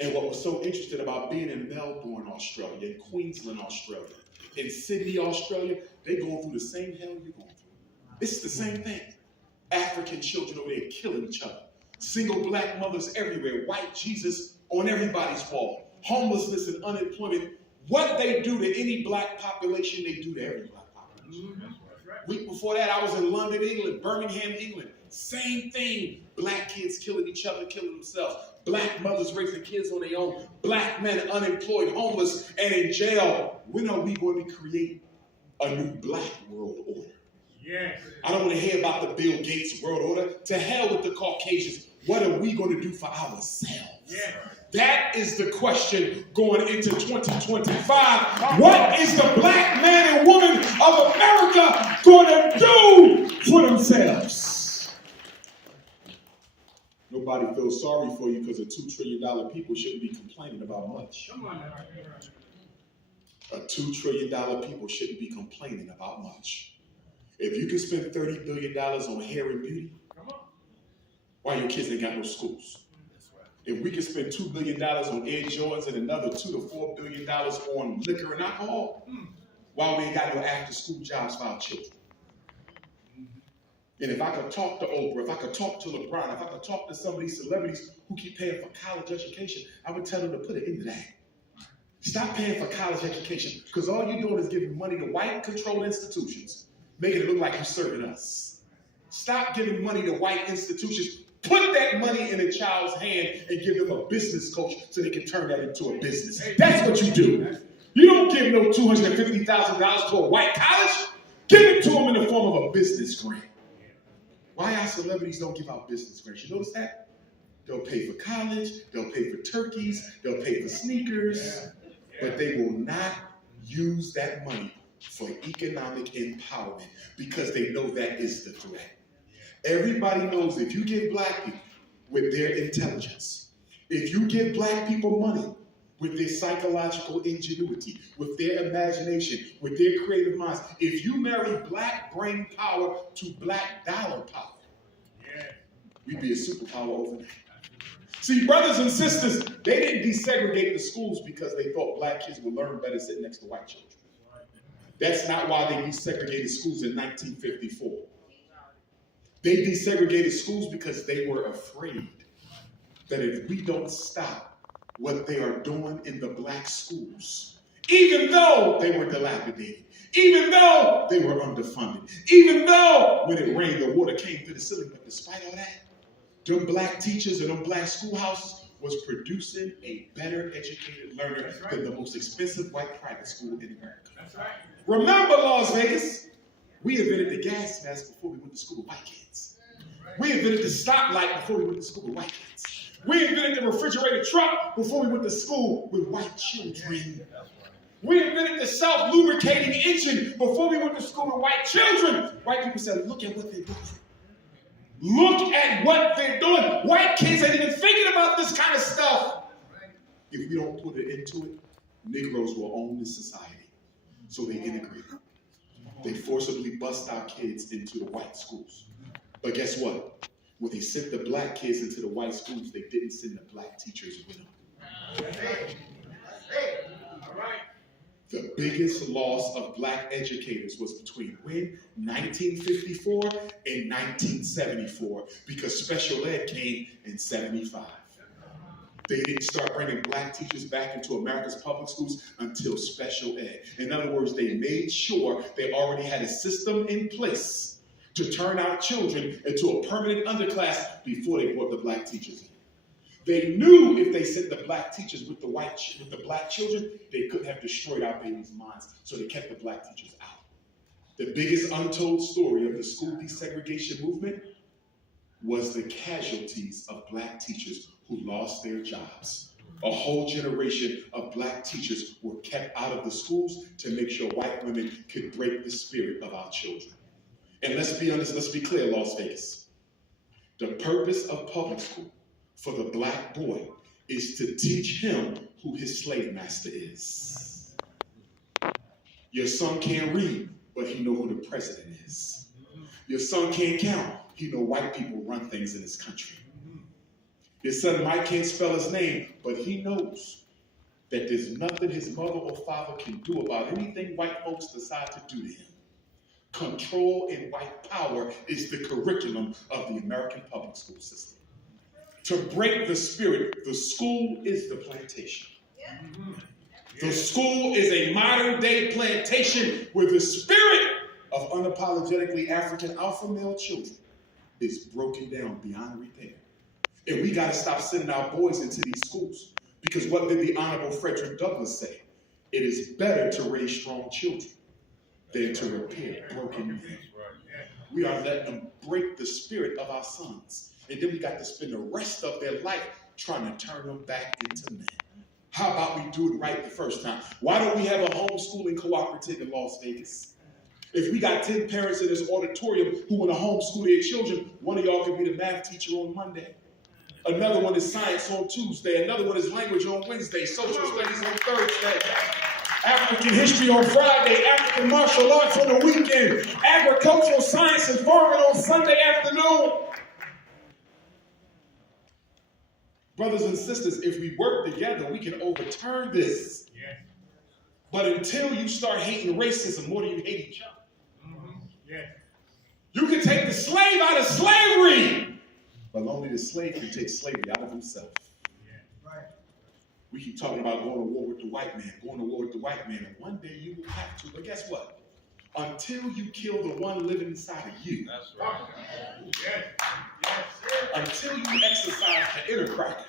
And what was so interesting about being in Melbourne, Australia, in Queensland, Australia, in Sydney, Australia, they're going through the same hell you're going through. It's the same thing. African children over there killing each other. Single black mothers everywhere. White Jesus on everybody's wall. Homelessness and unemployment. What they do to any black population, they do to every black population. Week before that, I was in London, England, Birmingham, England. Same thing. Black kids killing each other, killing themselves. Black mothers raising kids on their own. Black men unemployed, homeless, and in jail. When are we going to create a new black world order? Yes. I don't want to hear about the Bill Gates world order. To hell with the Caucasians. What are we going to do for ourselves? Yes. That is the question going into 2025. What is the black man and woman of America going to do for themselves? Nobody feels sorry for you because a $2 trillion people shouldn't be complaining about much. Come on. A $2 trillion people shouldn't be complaining about much. If you can spend $30 billion on hair and beauty, why your kids ain't got no schools? If we can spend $2 billion on Air Jordans and another $2 to $4 billion on liquor and alcohol, why we ain't got no after-school jobs for our children? And if I could talk to Oprah, if I could talk to LeBron, if I could talk to some of these celebrities who keep paying for college education, I would tell them to put an end to that. Stop paying for college education, because all you're doing is giving money to white-controlled institutions, making it look like you're serving us. Stop giving money to white institutions. Put that money in a child's hand and give them a business coach so they can turn that into a business. That's what you do. You don't give no $250,000 to a white college. Give it to them in the form of a business grant. Why our celebrities don't give out business grants? You notice that? They'll pay for college, they'll pay for turkeys, they'll pay for sneakers, but they will not use that money for economic empowerment because they know that is the threat. Everybody knows if you give black people with their intelligence, if you give black people money with their psychological ingenuity, with their imagination, with their creative minds, if you marry black brain power to black dollar power, we'd be a superpower overnight. See, brothers and sisters, they didn't desegregate the schools because they thought black kids would learn better sitting next to white children. That's not why they desegregated schools in 1954. They desegregated schools because they were afraid that if we don't stop what they are doing in the black schools, even though they were dilapidated, even though they were underfunded, even though when it rained, the water came through the ceiling, but despite all that, them black teachers and them black schoolhouses was producing a better educated learner than the most expensive white private school in America. That's right. Remember Las Vegas? We invented the gas mask before we went to school with white kids. We invented the stoplight before we went to school with white kids. We invented the refrigerated truck before we went to school with white children. We invented the self-lubricating engine before we went to school with white children. White people said, look at what they're doing. Look at what they're doing. White kids ain't even thinking about this kind of stuff. If we don't put it into it, Negroes will own this society. So they integrate. They forcibly bust our kids into the white schools. But guess what? When they sent the black kids into the white schools, they didn't send the black teachers with them. The biggest loss of black educators was between when? 1954 and 1974, because special ed came in 75. They didn't start bringing black teachers back into America's public schools until special ed. In other words, they made sure they already had a system in place to turn our children into a permanent underclass before they brought the black teachers in. They knew if they sent the black teachers with the black children, they couldn't have destroyed our babies' minds, so they kept the black teachers out. The biggest untold story of the school desegregation movement was the casualties of black teachers who lost their jobs. A whole generation of black teachers were kept out of the schools to make sure white women could break the spirit of our children. And let's be honest, let's be clear, Las Vegas. The purpose of public school for the black boy is to teach him who his slave master is. Your son can't read, but he know who the president is. Your son can't count, he know white people run things in this country. Your son Mike can't spell his name, but he knows that there's nothing his mother or father can do about anything white folks decide to do to him. Control and white power is the curriculum of the American public school system. To break the spirit, the school is the plantation. The school is a modern day plantation where the spirit of unapologetically African alpha male children is broken down beyond repair. And we got to stop sending our boys into these schools, because what did the Honorable Frederick Douglass say? It is better to raise strong children than to repair broken men. We are letting them break the spirit of our sons. And then we got to spend the rest of their life trying to turn them back into men. How about we do it right the first time? Why don't we have a homeschooling cooperative in Las Vegas? If we got 10 parents in this auditorium who want to homeschool their children, one of y'all could be the math teacher on Monday. Another one is science on Tuesday. Another one is language on Wednesday. Social studies on Thursday. African history on Friday. African martial arts on the weekend. Agricultural science and farming on Sunday afternoon. Brothers and sisters, if we work together, we can overturn this. Yeah. But until you start hating racism more than you hate each other, yeah. You can take the slave out of slavery, but only the slave can take slavery out of himself. Yeah. Right. We keep talking about going to war with the white man, going to war with the white man, and one day you will have to. But guess what? Until you kill the one living inside of you, that's right. Yes. Yes. Until you exercise the inner cracker,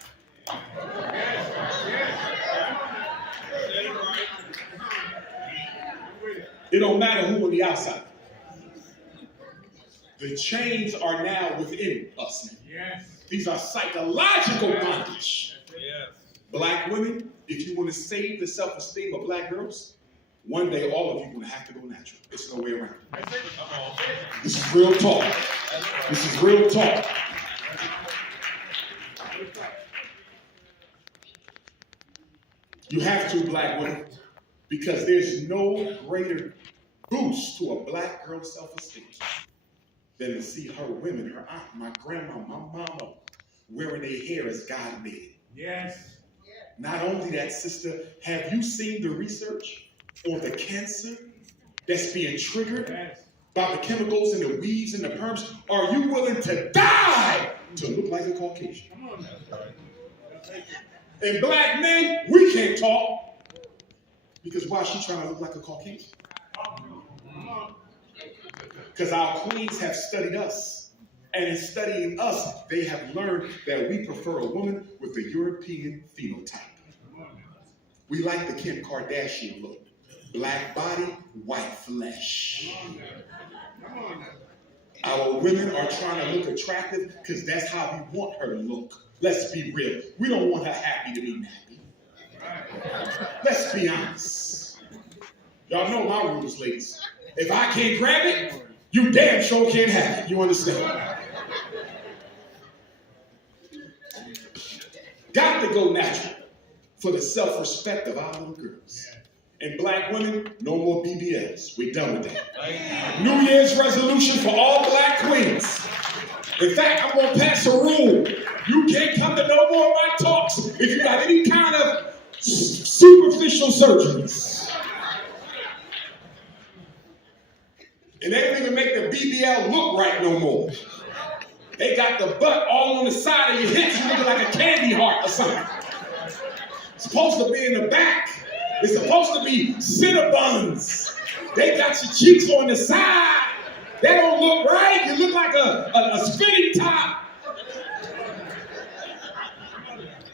it don't matter who on the outside. The chains are now within us. Yes. These are psychological bondage. Yes. Black women, if you want to save the self-esteem of black girls, one day all of you are going to have to go natural. There's no way around it. This is real talk. This is real talk. You have to, black women, because there's no greater boost to a black girl's self-esteem than to see her women, her aunt, my grandma, my mama, wearing their hair as God made it. Yes. Not only that, sister, have you seen the research on the cancer that's being triggered by the chemicals and the weaves and the perms? Are you willing to die to look like a Caucasian? Come on now. And black men, we can't talk. Because why is she trying to look like a Caucasian? Because our queens have studied us. And in studying us, they have learned that we prefer a woman with a European phenotype. We like the Kim Kardashian look. Black body, white flesh. Our women are trying to look attractive because that's how we want her to look. Let's be real. We don't want her happy to be nappy. Let's be honest. Y'all know my rules, ladies. If I can't grab it, you damn sure can't have it. You understand? got to go natural for the self-respect of our little girls. And black women, no more BBLs. We're done with that. New Year's resolution for all black queens. In fact, I'm going to pass a rule. You can't come to no more of my talks if you got any kind of superficial surgeries. And they don't even make the BBL look right no more. They got the butt all on the side of your hips. You look like a candy heart or something. It's supposed to be in the back. It's supposed to be Cinnabons. They got your cheeks on the side. They don't look right. You look like a spinning top.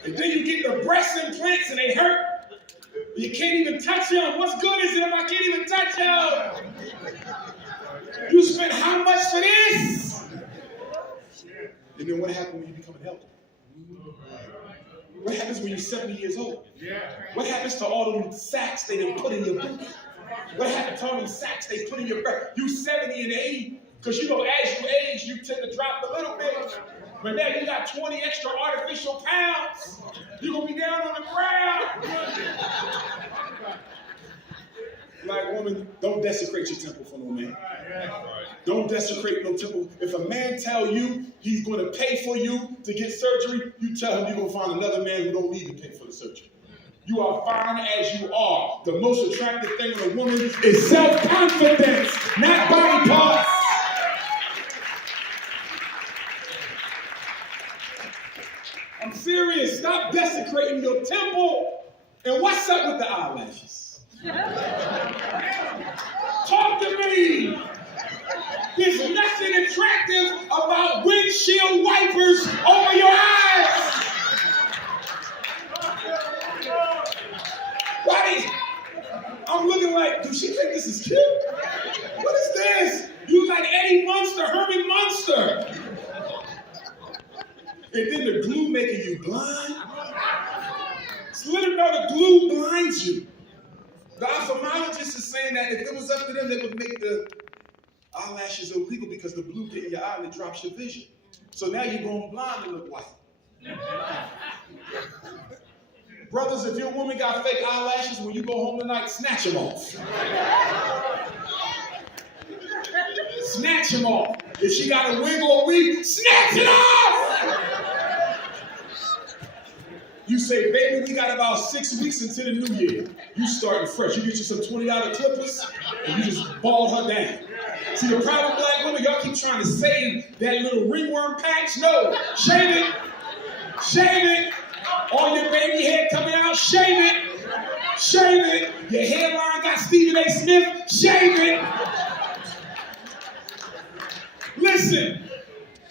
And then you get the breast implants and they hurt. You can't even touch them. What's good is it if I can't even touch them? You spent how much for this? And then what happens when you become an elder? What happens when you're 70 years old? What happens to all them sacks they done put in your booty? What happened to all them sacks they put in your breath? You 70 and 80, because you know as you age, you tend to drop a little bit. But now you got 20 extra artificial pounds. You're going to be down on the ground. Black woman, don't desecrate your temple for no man. Don't desecrate no temple. If a man tell you he's going to pay for you to get surgery, you tell him you're going to find another man who don't need to pay for the surgery. You are fine as you are. The most attractive thing in a woman is self-confidence, not body parts. I'm serious. Stop desecrating your temple. And what's up with the eyelashes? Talk to me. There's nothing attractive about windshield wipers over your eyes. I'm looking like, do she think this is cute? What is this? You like Eddie Munster, Herman Munster. And then the glue making you blind. So let them know the glue blinds you. The ophthalmologist is saying that if it was up to them, they would make the eyelashes illegal because the blue get in your eye and it drops your vision. So now you're going blind and look white. Brothers, if your woman got fake eyelashes, when you go home tonight, snatch them off. Snatch them off. If she got a wig or a weave, snatch it off! You say, baby, we got about 6 weeks into the new year. You starting fresh. You get you some $20 clippers, and you just bald her down. See, the problem, black women, y'all keep trying to save that little ringworm patch. No, shave it. Shave it. All your baby hair coming out, shave it. Shave it. Your hairline got Stephen A. Smith, shave it. Listen,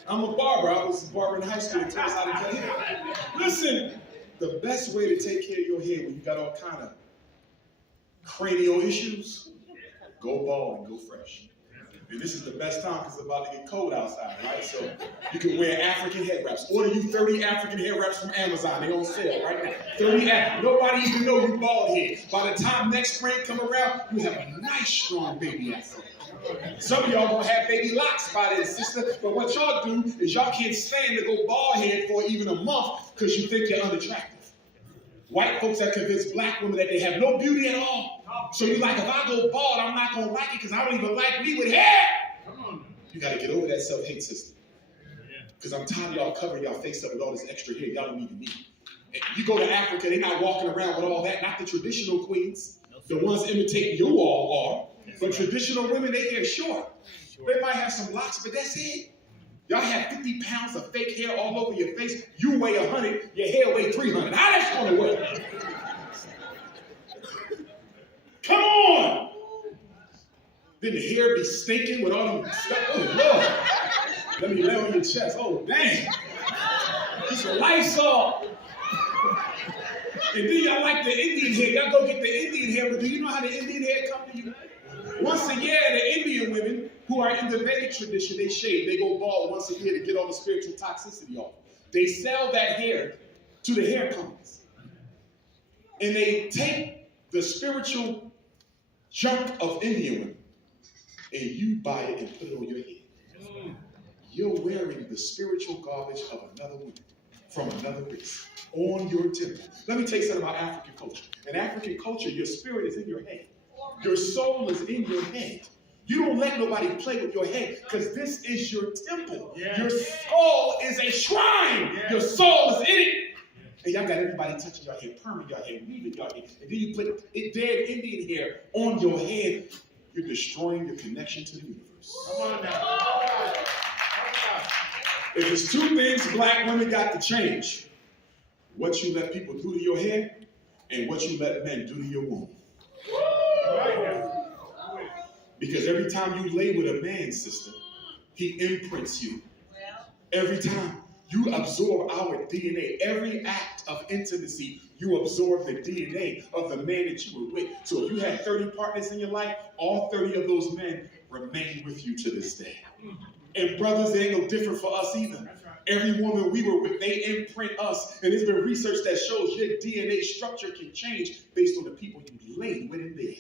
I'm a barber. I was a barber in high school and taught us how to cut hair. Listen, the best way to take care of your hair when you got all kind of cranial issues, go bald and go fresh. And this is the best time because it's about to get cold outside, right? So you can wear African head wraps. Order you 30 African hair wraps from Amazon. They on sale right now. 30 Nobody even know you bald head. By the time next spring come around, you have a nice, strong baby afro. Some of y'all gonna have baby locks by then, sister. But what y'all do is y'all can't stand to go bald head for even a month because you think you're unattractive. White folks that convince black women that they have no beauty at all. So you're like, if I go bald, I'm not going to like it because I don't even like me with hair. You got to get over that self-hate system. Because I'm tired of y'all covering y'all face up with all this extra hair y'all don't even need. And you go to Africa, they're not walking around with all that. Not the traditional queens. The ones imitating you all are. But traditional women, they hair short. They might have some locks, but that's it. Y'all have 50 pounds of fake hair all over your face. You weigh 100, your hair weigh 300. How that's going to work? Come on! Then the hair be stinking with all them stuff. Oh, Lord. Let me lay on your chest. Oh, dang. It's a Lysol. And then y'all like the Indian hair. Y'all go get the Indian hair, but do you know how the Indian hair come to you? Once a year, the Indian women who are in the Vedic tradition, they shave. They go bald once a year to get all the spiritual toxicity off. They sell that hair to the hair companies. And they take the spiritual junk of Indian women and you buy it and put it on your head. You're wearing the spiritual garbage of another woman. from another race on your temple. Let me tell you something about African culture. In African culture, your spirit is in your head. Your soul is in your head. You don't let nobody play with your head because this is your temple. Yeah. Your soul is a shrine. Yeah. Your soul is in it. And y'all got everybody touching your head, perming your head, weaving your head. And then you put dead Indian hair on your head. You're destroying your connection to the universe. Come on now. If there's two things black women got to change, what you let people do to your head and what you let men do to your womb. Because every time you lay with a man, sister, he imprints you. Every time you absorb our DNA, every act of intimacy, you absorb the DNA of the man that you were with. So if you had 30 partners in your life, all 30 of those men remain with you to this day. And brothers, they ain't no different for us either. Every woman we were with, they imprint us. And there's been research that shows your DNA structure can change based on the people you laid with in bed.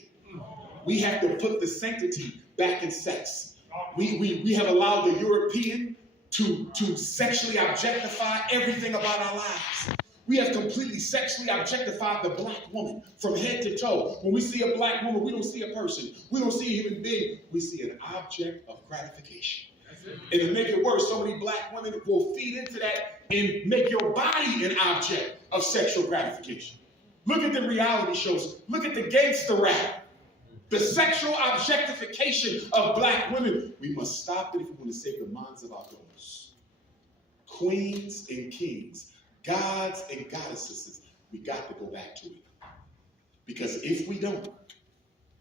We have to put the sanctity back in sex. We have allowed the European to sexually objectify everything about our lives. We have completely sexually objectified the black woman from head to toe. When we see a black woman, we don't see a person. We don't see a human being. We see an object of gratification. And to make it worse, so many black women will feed into that and make your body an object of sexual gratification. Look at the reality shows. Look at the gangster rap. The sexual objectification of black women. We must stop it if we want to save the minds of our daughters. Queens and kings, gods and goddesses, we got to go back to it. Because if we don't,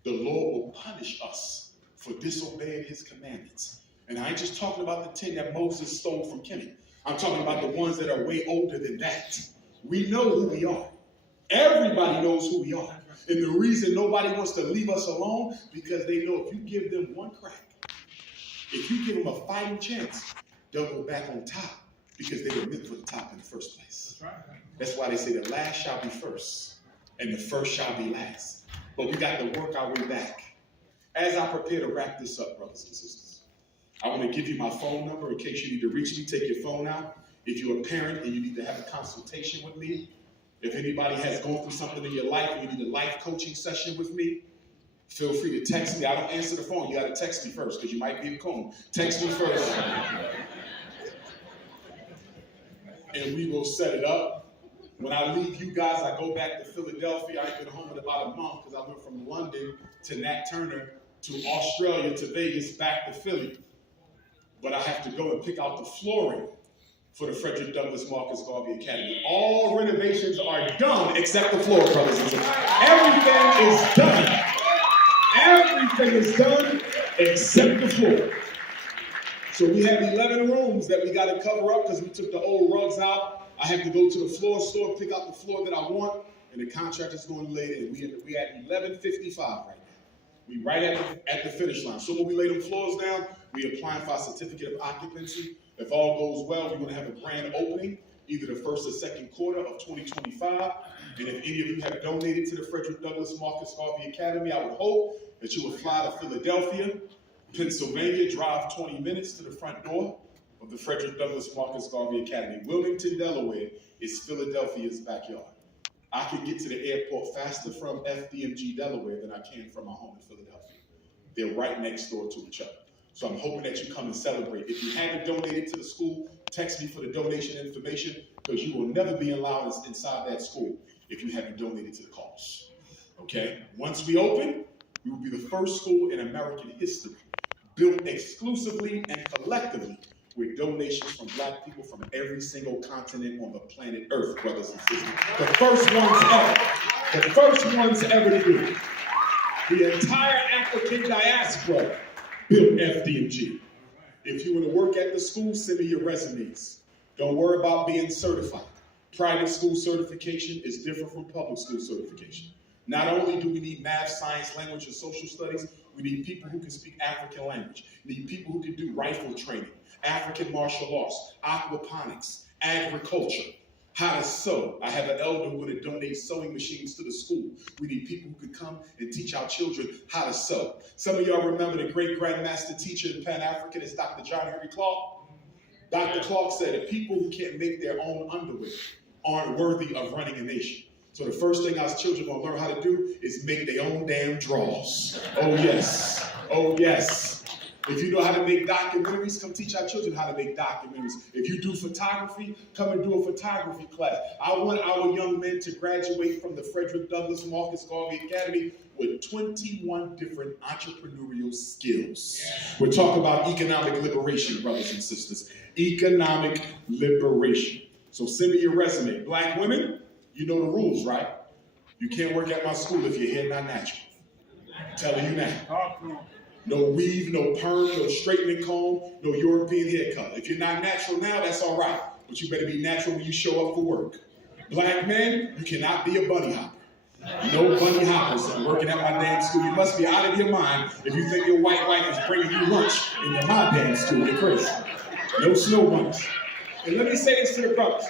the Lord will punish us for disobeying his commandments. And I ain't just talking about the 10 that Moses stole from Kenny. I'm talking about the ones that are way older than that. We know who we are. Everybody knows who we are. And the reason nobody wants to leave us alone, because they know if you give them one crack, if you give them a fighting chance, they'll go back on top because they were meant for the top in the first place. That's why they say the last shall be first and the first shall be last. But we got to work our way back. As I prepare to wrap this up, brothers and sisters, I want to give you my phone number in case you need to reach me. Take your phone out. If you're a parent and you need to have a consultation with me, if anybody has gone through something in your life and you need a life coaching session with me, feel free to text me. I don't answer the phone. You got to text me first because you might be a coon. Text me first. And we will set it up. When I leave you guys, I go back to Philadelphia. I ain't been home in about a month because I went from London to Nat Turner to Australia to Vegas back to Philly. But I have to go and pick out the flooring for the Frederick Douglass Marcus Garvey Academy. All renovations are done except the floor, brothers and sisters. Everything is done. Everything is done except the floor. So we have 11 rooms that we got to cover up because we took the old rugs out. I have to go to the floor store, pick out the floor that I want, and the contractor's going to lay it in. We at 11:55 right now. We right at the finish line. So when we lay them floors down, we applying for our certificate of occupancy. If all goes well, we're going to have a grand opening, either the first or second quarter of 2025. And if any of you have donated to the Frederick Douglass Marcus Garvey Academy, I would hope that you would fly to Philadelphia, Pennsylvania, drive 20 minutes to the front door of the Frederick Douglass Marcus Garvey Academy. Wilmington, Delaware is Philadelphia's backyard. I can get to the airport faster from FDMG, Delaware than I can from my home in Philadelphia. They're right next door to each other. So I'm hoping that you come and celebrate. If you haven't donated to the school, text me for the donation information because you will never be allowed inside that school if you haven't donated to the cause. Okay? Once we open, we will be the first school in American history built exclusively and collectively with donations from black people from every single continent on the planet Earth, brothers and sisters. The first ones ever. The first ones ever to do it. The entire African diaspora built FDMG. If you want to work at the school, send me your resumes. Don't worry about being certified. Private school certification is different from public school certification. Not only do we need math, science, language, and social studies, we need people who can speak African language. We need people who can do rifle training, African martial arts, aquaponics, agriculture, how to sew. I have an elder who would donate sewing machines to the school. We need people who could come and teach our children how to sew. Some of y'all remember the great grandmaster teacher in Pan-African is Dr. John Henry Clark. Dr. Clark said that people who can't make their own underwear aren't worthy of running a nation. So the first thing our children are going to learn how to do is make their own damn drawers. Oh yes. Oh yes. If you know how to make documentaries, come teach our children how to make documentaries. If you do photography, come and do a photography class. I want our young men to graduate from the Frederick Douglass Marcus Garvey Academy with 21 different entrepreneurial skills. We're talking about economic liberation, brothers and sisters. Economic liberation. So send me your resume. Black women, you know the rules, right? You can't work at my school if your hair not natural. I'm telling you now. No weave, no perm, no straightening comb, no European hair color. If you're not natural now, that's all right. But you better be natural when you show up for work. Black men, you cannot be a bunny hopper. No bunny hoppers working at my damn school. You must be out of your mind if you think your white wife is bringing you lunch in my damn school. You're crazy. No snow bunnies. And let me say this to the brothers.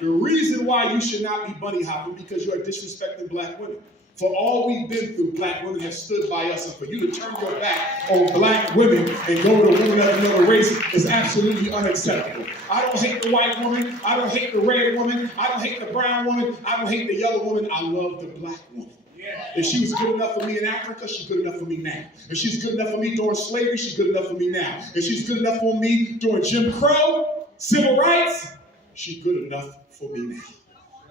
The reason why you should not be bunny hopping because you are disrespecting black women. For all we've been through, black women have stood by us, and for you to turn your back on black women and go to women of another race is absolutely unacceptable. I don't hate the white woman. I don't hate the red woman. I don't hate the brown woman. I don't hate the yellow woman. I love the black woman. If she was good enough for me in Africa, she's good enough for me now. If she's good enough for me during slavery, she's good enough for me now. If she's good enough for me during Jim Crow, civil rights, she's good enough for me now.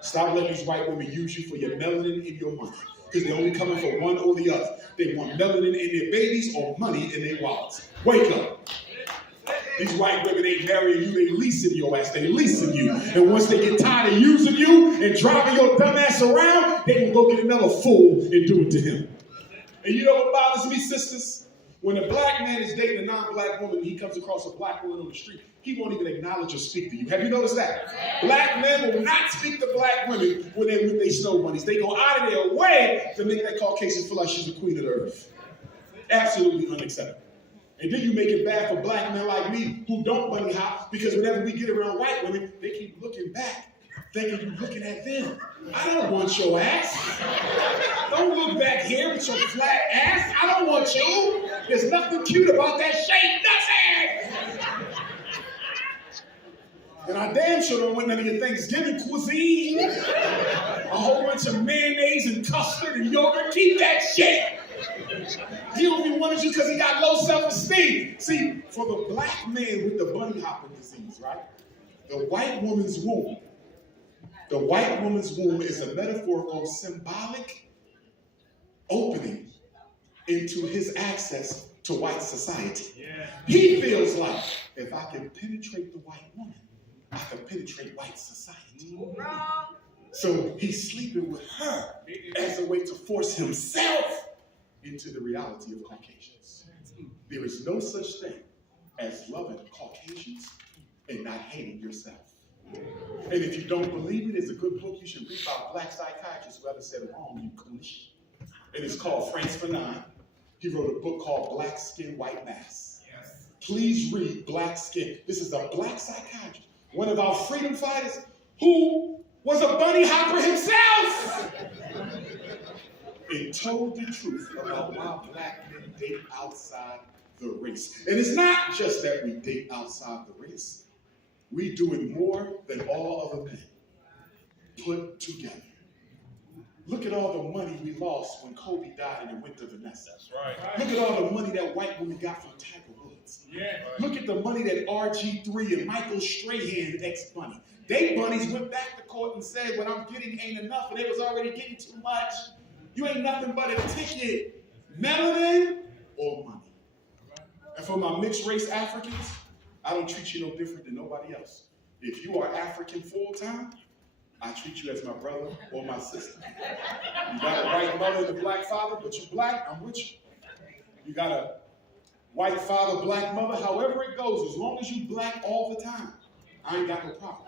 Stop letting these white women use you for your melanin and your money. Because they're only coming for one or the other. They want melanin in their babies or money in their wallets. Wake up. These white women ain't marrying you, they leasing your ass, they leasing you. And once they get tired of using you and driving your dumb ass around, they can go get another fool and do it to him. And you know what bothers me, sisters? When a black man is dating a non-black woman and he comes across a black woman on the street, he won't even acknowledge or speak to you. Have you noticed that? Black men will not speak to black women when they're with their snow bunnies. They go out of their way to make that Caucasian feel like she's the queen of the earth. Absolutely unacceptable. And then you make it bad for black men like me who don't bunny hop because whenever we get around white women, they keep looking back, thinking you're looking at them. I don't want your ass. Don't look back here with your flat ass. I don't want you. There's nothing cute about that shape. Nothing. And I damn sure don't want none of your Thanksgiving cuisine. A whole bunch of mayonnaise and custard and yogurt. Keep that shit. He only wanted you because he got low self-esteem. See, for the black man with the bunny hopper disease, right? The white woman's womb. The white woman's womb is a metaphorical, symbolic opening into his access to white society. Yeah. He feels like if I can penetrate the white woman, I can penetrate white society. Wrong. So he's sleeping with her as a way to force himself into the reality of Caucasians. There is no such thing as loving Caucasians and not hating yourself. And if you don't believe it, there's a good book you should read by a black psychiatrist who ever said wrong, you coolish. And it's called Franz Fanon. He wrote a book called Black Skin, White Mass. Yes. Please read Black Skin. This is a black psychiatrist, one of our freedom fighters who was a bunny hopper himself. And told the truth about why black men date outside the race. And it's not just that we date outside the race. We do it more than all other men put together. Look at all the money we lost when Kobe died and it went to Vanessa. That's right. Look at all the money that white woman got from Tiger Woods. Yeah. Look at the money that RG3 and Michael Strahan ex-bunny. They bunnies went back to court and said, what I'm getting ain't enough, and they was already getting too much. You ain't nothing but a ticket, melanin or money. And for my mixed race Africans, I don't treat you no different than nobody else. If you are African full-time, I treat you as my brother or my sister. You got a white mother and a black father, but you're black, I'm with you. You got a white father, black mother, however it goes, as long as you black all the time, I ain't got no problem.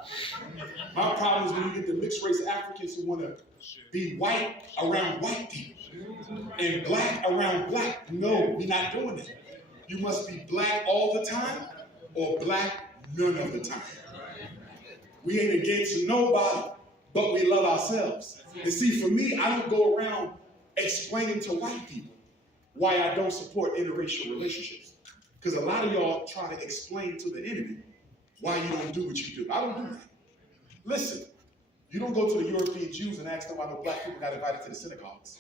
My problem is when you get the mixed race Africans who want to be white around white people and black around black. No, we're not doing that. You must be black all the time or black none of the time. We ain't against nobody, but we love ourselves. And see, for me, I don't go around explaining to white people why I don't support interracial relationships. Because a lot of y'all try to explain to the enemy why you don't do what you do. I don't do that. Listen, you don't go to the European Jews and ask them why no black people got invited to the synagogues.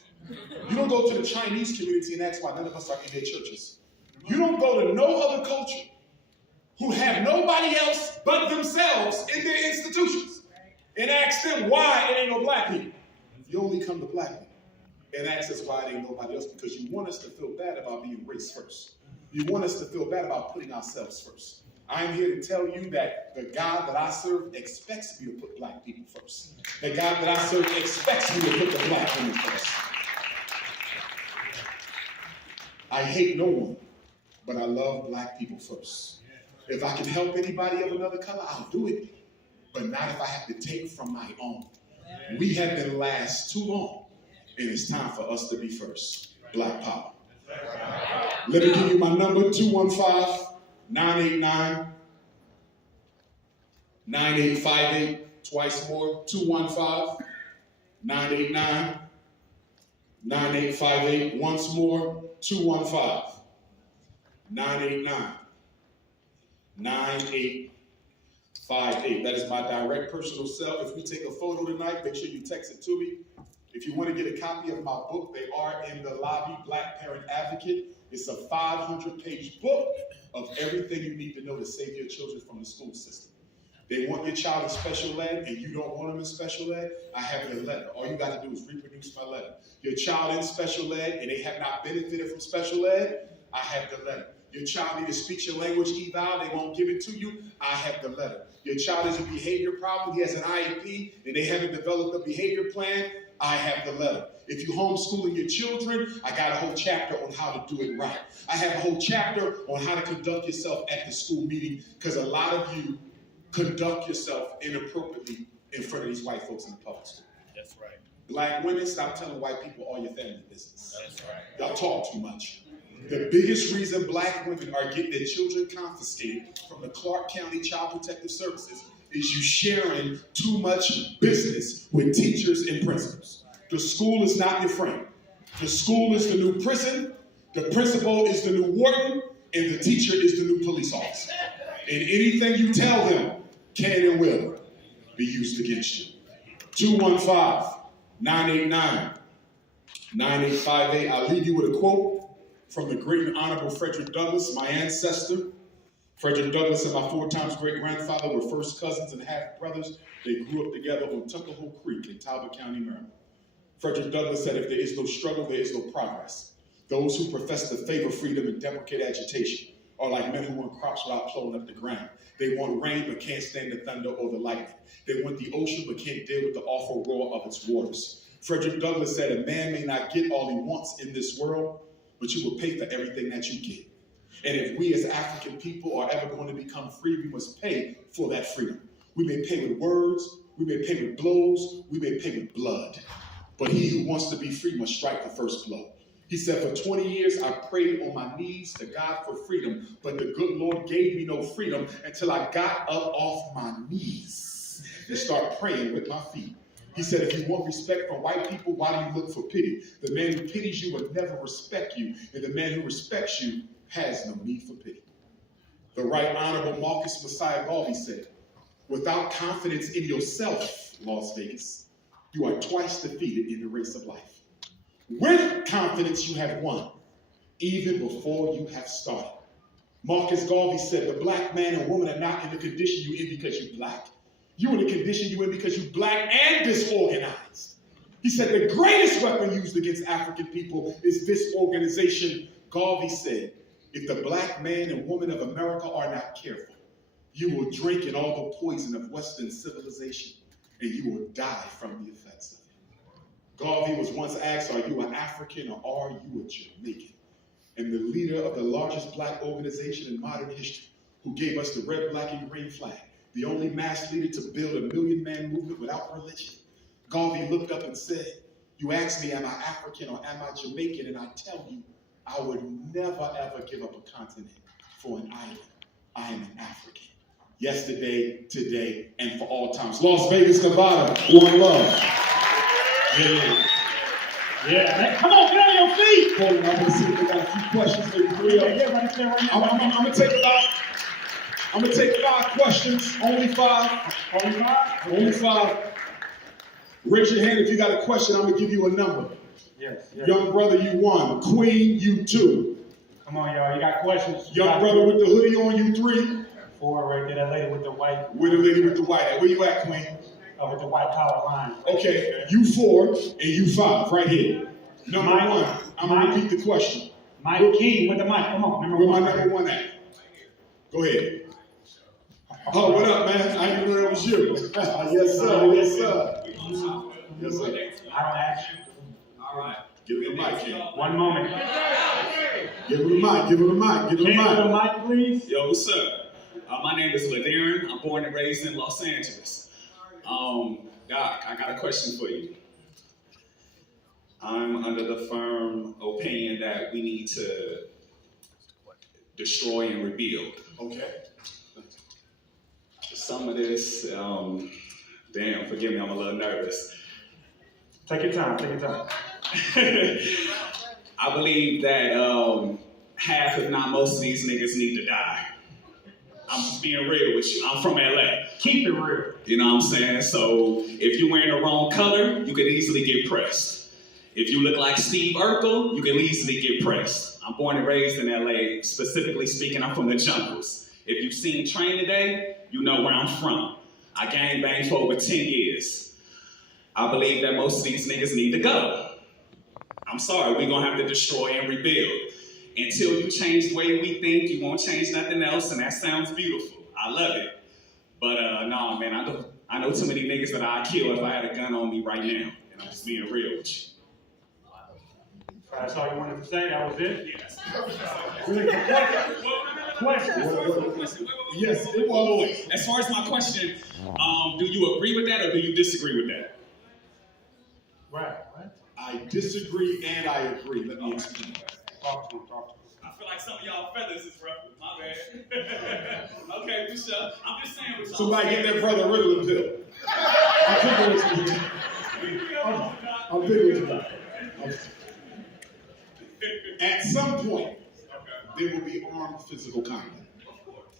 You don't go to the Chinese community and ask why none of us are in their churches. You don't go to no other culture who have nobody else but themselves in their institutions and ask them why it ain't no black people. You only come to black people and ask us why it ain't nobody else, because you want us to feel bad about being race first. You want us to feel bad about putting ourselves first. I'm here to tell you that the God that I serve expects me to put black people first. The God that I serve expects me to put the black women first. I hate no one, but I love black people first. If I can help anybody of another color, I'll do it, but not if I have to take from my own. We have been last too long, and it's time for us to be first. Black power. Let me give you my number, 215-989-9858. Twice more, 215-989-9858. Once more, 215-989-9858. That is my direct personal cell. If we take a photo tonight, make sure you text it to me. If you want to get a copy of my book, they are in the lobby, Black Parent Advocate. It's a 500-page book of everything you need to know to save your children from the school system. They want your child in special ed and you don't want them in special ed, I have your letter. All you got to do is reproduce my letter. Your child in special ed and they have not benefited from special ed, I have the letter. Your child needs a speech and language eval, they won't give it to you, I have the letter. Your child has a behavior problem, he has an IEP, and they haven't developed a behavior plan, I have the letter. If you're homeschooling your children, I got a whole chapter on how to do it right. I have a whole chapter on how to conduct yourself at the school meeting, because a lot of you conduct yourself inappropriately in front of these white folks in the public school. That's right. Black women, stop telling white people all your family business. That's right. Y'all talk too much. The biggest reason black women are getting their children confiscated from the Clark County Child Protective Services is you sharing too much business with teachers and principals. The school is not your friend. The school is the new prison, the principal is the new warden, and the teacher is the new police officer. And anything you tell them can and will be used against you. 215-989-9858. I'll leave you with a quote from the great and honorable Frederick Douglass, my ancestor. Frederick Douglass and my 4 times great-grandfather were first cousins and half-brothers. They grew up together on Tuckahoe Creek in Talbot County, Maryland. Frederick Douglass said, if there is no struggle, there is no progress. Those who profess to favor freedom and deprecate agitation are like men who want crops without plowing up the ground. They want rain but can't stand the thunder or the lightning. They want the ocean but can't deal with the awful roar of its waters. Frederick Douglass said, a man may not get all he wants in this world, but you will pay for everything that you get. And if we as African people are ever going to become free, we must pay for that freedom. We may pay with words, we may pay with blows, we may pay with blood. But he who wants to be free must strike the first blow. He said, for 20 years, I prayed on my knees to God for freedom, but the good Lord gave me no freedom until I got up off my knees and started praying with my feet. He said, if you want respect from white people, why do you look for pity? The man who pities you will never respect you, and the man who respects you has no need for pity. The Right Honorable Marcus Messiah Garvey said, without confidence in yourself, Las Vegas, you are twice defeated in the race of life. With confidence, you have won, even before you have started. Marcus Garvey said, the black man and woman are not in the condition you're in because you're black. You're in the condition you're in because you're black and disorganized. He said, the greatest weapon used against African people is disorganization. Garvey said, if the black man and woman of America are not careful, you will drink in all the poison of Western civilization, and you will die from the effects of it. Garvey was once asked, are you an African or are you a Jamaican? And the leader of the largest black organization in modern history, who gave us the red, black, and green flag, the only mass leader to build a million-man movement without religion, Garvey looked up and said, you ask me, am I African or am I Jamaican? And I tell you, I would never, ever give up a continent for an island. I am an African. Yesterday, today, and for all times. Las Vegas, Nevada, one love. Yeah. Come on, get on your feet. Hold on, I'm going to see if we got a few questions for you. Yeah, right there, right now. I'm going to take about I'm gonna take 5 questions, only 5. Only five? Only 5. Raise your hand if you got a question, I'm gonna give you a number. Yes, yes. Young brother, you 1. Queen, you 2. Come on, y'all. You got questions? Young brother with the hoodie on, you 3. 4 right there. That lady with the white. With the lady with the white at. Where you at, Queen? With the white collar line. Okay, you 4 and you 5, right here. Number Mike, 1, I'm gonna Mike. repeat the question. Mike King with the mic. Come on. Where my number 1 at? Go ahead. Oh, what up, man? I didn't know that was you. Yes, sir. Yes, sir. Yes, sir. I don't ask you. All right. Give me the mic, King. 1 moment. Give him the mic. Give him the mic. Give him King with the the mic. mic, please. Yo, what's up? My name is Ladarian. I'm born and raised in Los Angeles. Doc, I got a question for you. I'm under the firm opinion that we need to destroy and rebuild. Okay. Some of this, damn, forgive me, I'm a little nervous. Take your time. Take your time. I believe that half, if not most of these niggas need to die. I'm just being real with you. I'm from LA. Keep it real. You know what I'm saying? So if you're wearing the wrong color, you could easily get pressed. If you look like Steve Urkel, you can easily get pressed. I'm born and raised in LA. Specifically speaking, I'm from the jungles. If you've seen Train Today, you know where I'm from. I gang banged for over 10 years. I believe that most of these niggas need to go. I'm sorry, we're gonna have to destroy and rebuild. Until you change the way we think, you won't change nothing else, and that sounds beautiful. I love it. But nah, man, I know too many niggas that I'd kill if I had a gun on me right now. And I'm just being real with you. That's all you wanted to say? That was it? Yes. Question. Yes, it was. As far as my question, do you agree with that or do you disagree with that? Right. I disagree and I agree. Let me explain. Talk to him. I feel like some of y'all feathers is ruffled. My bad. Okay, for sure. I'm just saying what y'all Somebody get that brother a Ritalin pill. I'm big with you. At some point, there will be armed physical combat.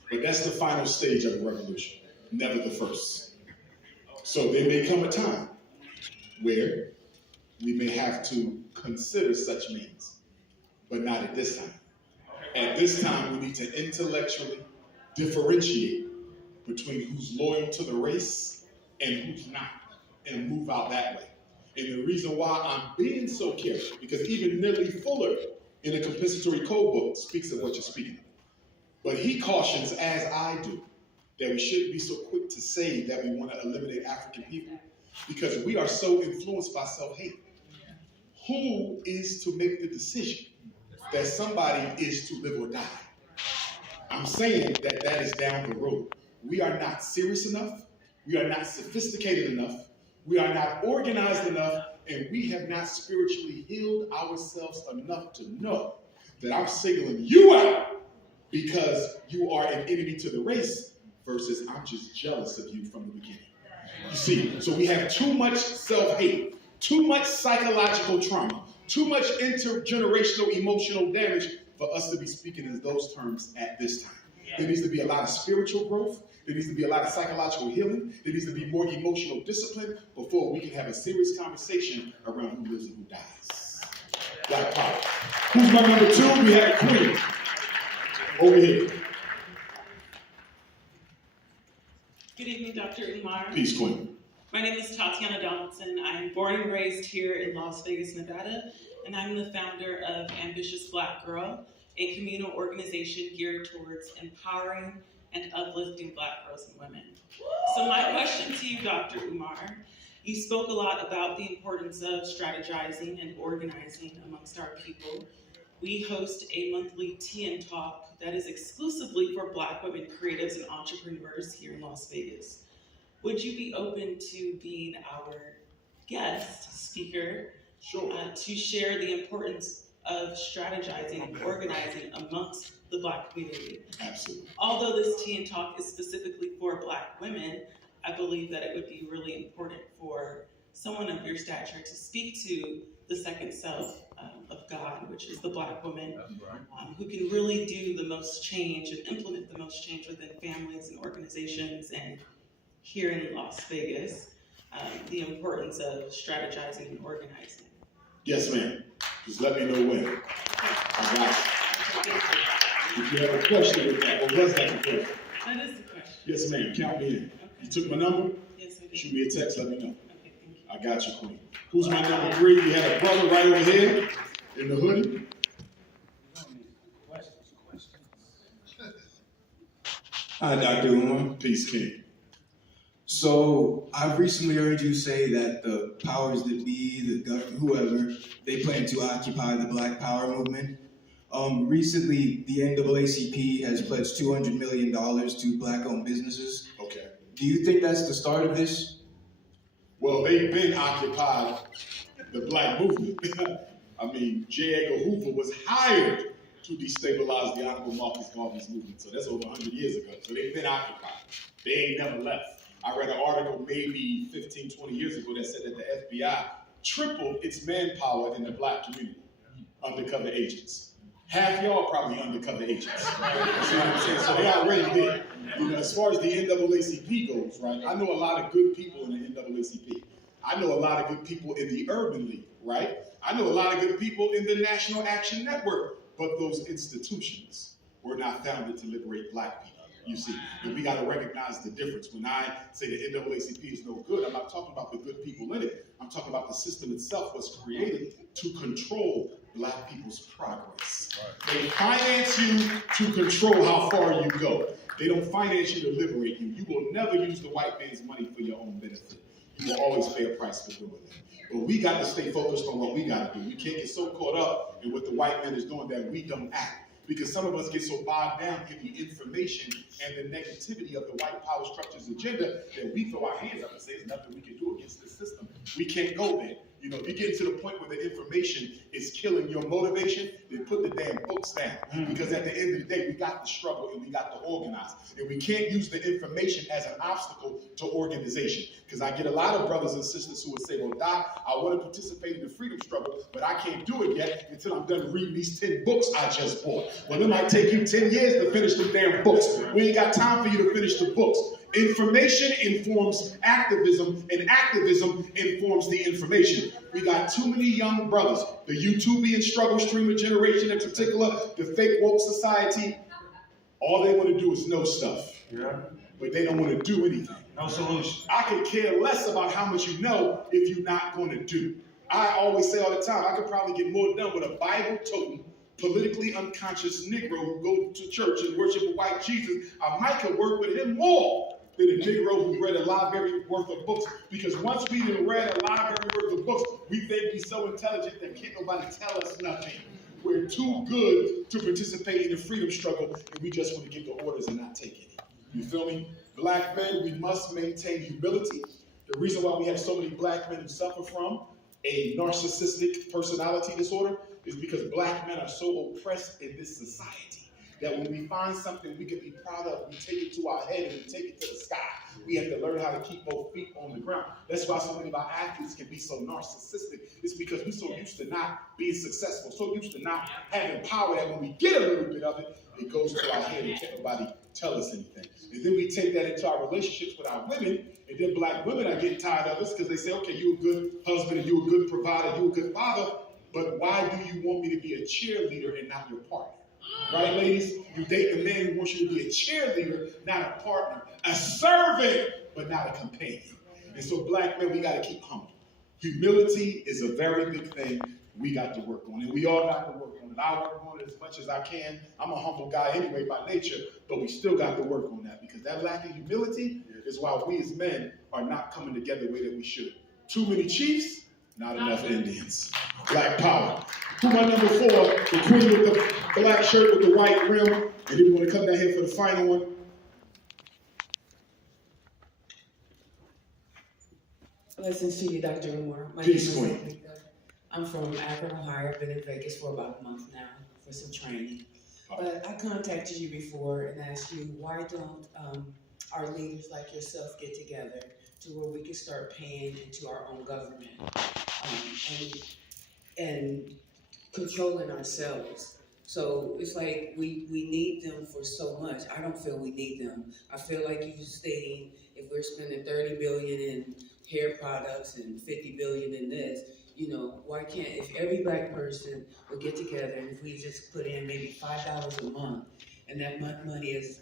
But that's the final stage of a revolution, never the first. So there may come a time where we may have to consider such means, but not at this time. At this time, we need to intellectually differentiate between who's loyal to the race and who's not, and move out that way. And the reason why I'm being so careful, because even Nellie Fuller in the compensatory code book speaks of what you're speaking of. But he cautions, as I do, that we shouldn't be so quick to say that we want to eliminate African people, because we are so influenced by self-hate. Who is to make the decision that somebody is to live or die? I'm saying that that is down the road. We are not serious enough. We are not sophisticated enough. We are not organized enough. And we have not spiritually healed ourselves enough to know that I'm singling you out because you are an enemy to the race versus I'm just jealous of you from the beginning. You see, so we have too much self-hate, too much psychological trauma, too much intergenerational emotional damage for us to be speaking in those terms at this time. There needs to be a lot of spiritual growth. There needs to be a lot of psychological healing. There needs to be more emotional discipline before we can have a serious conversation around who lives and who dies. Black power. Who's my number 2? We have Queen. Over here. Good evening, Dr. Umar. Peace, Queen. My name is Tatiana Donaldson. I'm born and raised here in Las Vegas, Nevada, and I'm the founder of Ambitious Black Girl, a communal organization geared towards empowering and uplifting Black girls and women. So my question to you, Dr. Umar, you spoke a lot about the importance of strategizing and organizing amongst our people. We host a monthly tea and talk that is exclusively for Black women creatives and entrepreneurs here in Las Vegas. Would you be open to being our guest speaker? Sure. To share the importance of strategizing and organizing amongst the Black community? Absolutely. Although this tea and talk is specifically for Black women, I believe that it would be really important for someone of your stature to speak to the second self of God, which is the Black woman, who can really do the most change and implement the most change within families and organizations. And here in Las Vegas, the importance of strategizing and organizing. Yes, ma'am. Just let me know when. I got you. If you have a question with that, what was that the question? That is the question. Yes, ma'am. Count me in. Okay. You took my number? Yes, I did. Shoot me a text, let me know. Okay, thank you. I got you, Queen. Who's my number 3? You had a brother right over here in the hoodie. Hi, Dr. Umar. Peace, King. So I've recently heard you say that the powers that be, the government, whoever, they plan to occupy the Black Power movement. Recently, the NAACP has pledged $200 million to Black-owned businesses. Okay. Do you think that's the start of this? Well, they've been occupied the Black movement. I mean, J. Edgar Hoover was hired to destabilize the Honorable Marcus Garvey's movement. So that's over 100 years ago. So they've been occupied. They ain't never left. I read an article maybe 15, 20 years ago that said that the FBI tripled its manpower in the Black community, undercover agents. Half y'all probably undercover agents. You see what I'm saying? So they already did. You know, as far as the NAACP goes, right? I know a lot of good people in the NAACP. I know a lot of good people in the Urban League, right? I know a lot of good people in the National Action Network. But those institutions were not founded to liberate Black people, you see. And we got to recognize the difference. When I say the NAACP is no good, I'm not talking about the good people in it. I'm talking about the system itself was created to control Black people's progress. They finance you to control how far you go. They don't finance you to liberate you. You will never use the white man's money for your own benefit. You will always pay a price for doing it. But we got to stay focused on what we got to do. We can't get so caught up in what the white man is doing that we don't act. Because some of us get so bogged down in the information and the negativity of the white power structure's agenda that we throw our hands up and say there's nothing we can do against this system. We can't go there. You know, if you get to the point where the information is killing your motivation, then put the damn books down. Because at the end of the day, we got to struggle and we got to organize. And we can't use the information as an obstacle to organization. Because I get a lot of brothers and sisters who would say, well, Doc, I want to participate in the freedom struggle, but I can't do it yet until I'm done reading these 10 books I just bought. Well, it might take you 10 years to finish the damn books. We ain't got time for you to finish the books. Information informs activism, and activism informs the information. We got too many young brothers, the YouTubian struggle streamer generation in particular, the fake woke society. All they want to do is know stuff, but they don't want to do anything. No solution. I could care less about how much you know if you're not going to do. I always say all the time, I could probably get more done with a Bible-toting, politically unconscious Negro who goes to church and worship a white Jesus. I might could work with him more than a Negro who read a library worth of books. Because once we done read a library worth of books, we think we're so intelligent that can't nobody tell us nothing. We're too good to participate in the freedom struggle, and we just want to give the orders and not take any. You feel me? Black men, we must maintain humility. The reason why we have so many black men who suffer from a narcissistic personality disorder is because black men are so oppressed in this society that when we find something we can be proud of, we take it to our head and we take it to the sky. We have to learn how to keep both feet on the ground. That's why so many of our athletes can be so narcissistic. It's because we're so used to not being successful, so used to not having power that when we get a little bit of it, it goes to our head and can't nobody tell us anything. And then we take that into our relationships with our women, and then black women are getting tired of us because they say, okay, you're a good husband and you're a good provider, you're a good father, but why do you want me to be a cheerleader and not your partner? Right, ladies? You date a man who wants you to be a cheerleader, not a partner, a servant, but not a companion. And so black men, we got to keep humble. Humility is a very big thing we got to work on, and we all got to work on it. I work on it as much as I can. I'm a humble guy anyway by nature, but we still got to work on that because that lack of humility is why we as men are not coming together the way that we should. Too many chiefs, not enough Indians. Black power. Who my number 4? The queen with the black shirt with the white rim. And then we want to come down here for the final one. Blessings to you, Dr. Umar. My Peace, name is Queen. Lisa. I'm from Akron, Ohio. I've been in Vegas for about a month now for some training. But I contacted you before and asked you, why don't our leaders like yourself get together to where we can start paying into our own government and controlling ourselves. So it's like we need them for so much. I don't feel we need them. I feel like you stating if we're spending 30 billion in hair products and 50 billion in this, you know, why can't, if every black person would get together and if we just put in maybe $5 a month and that money is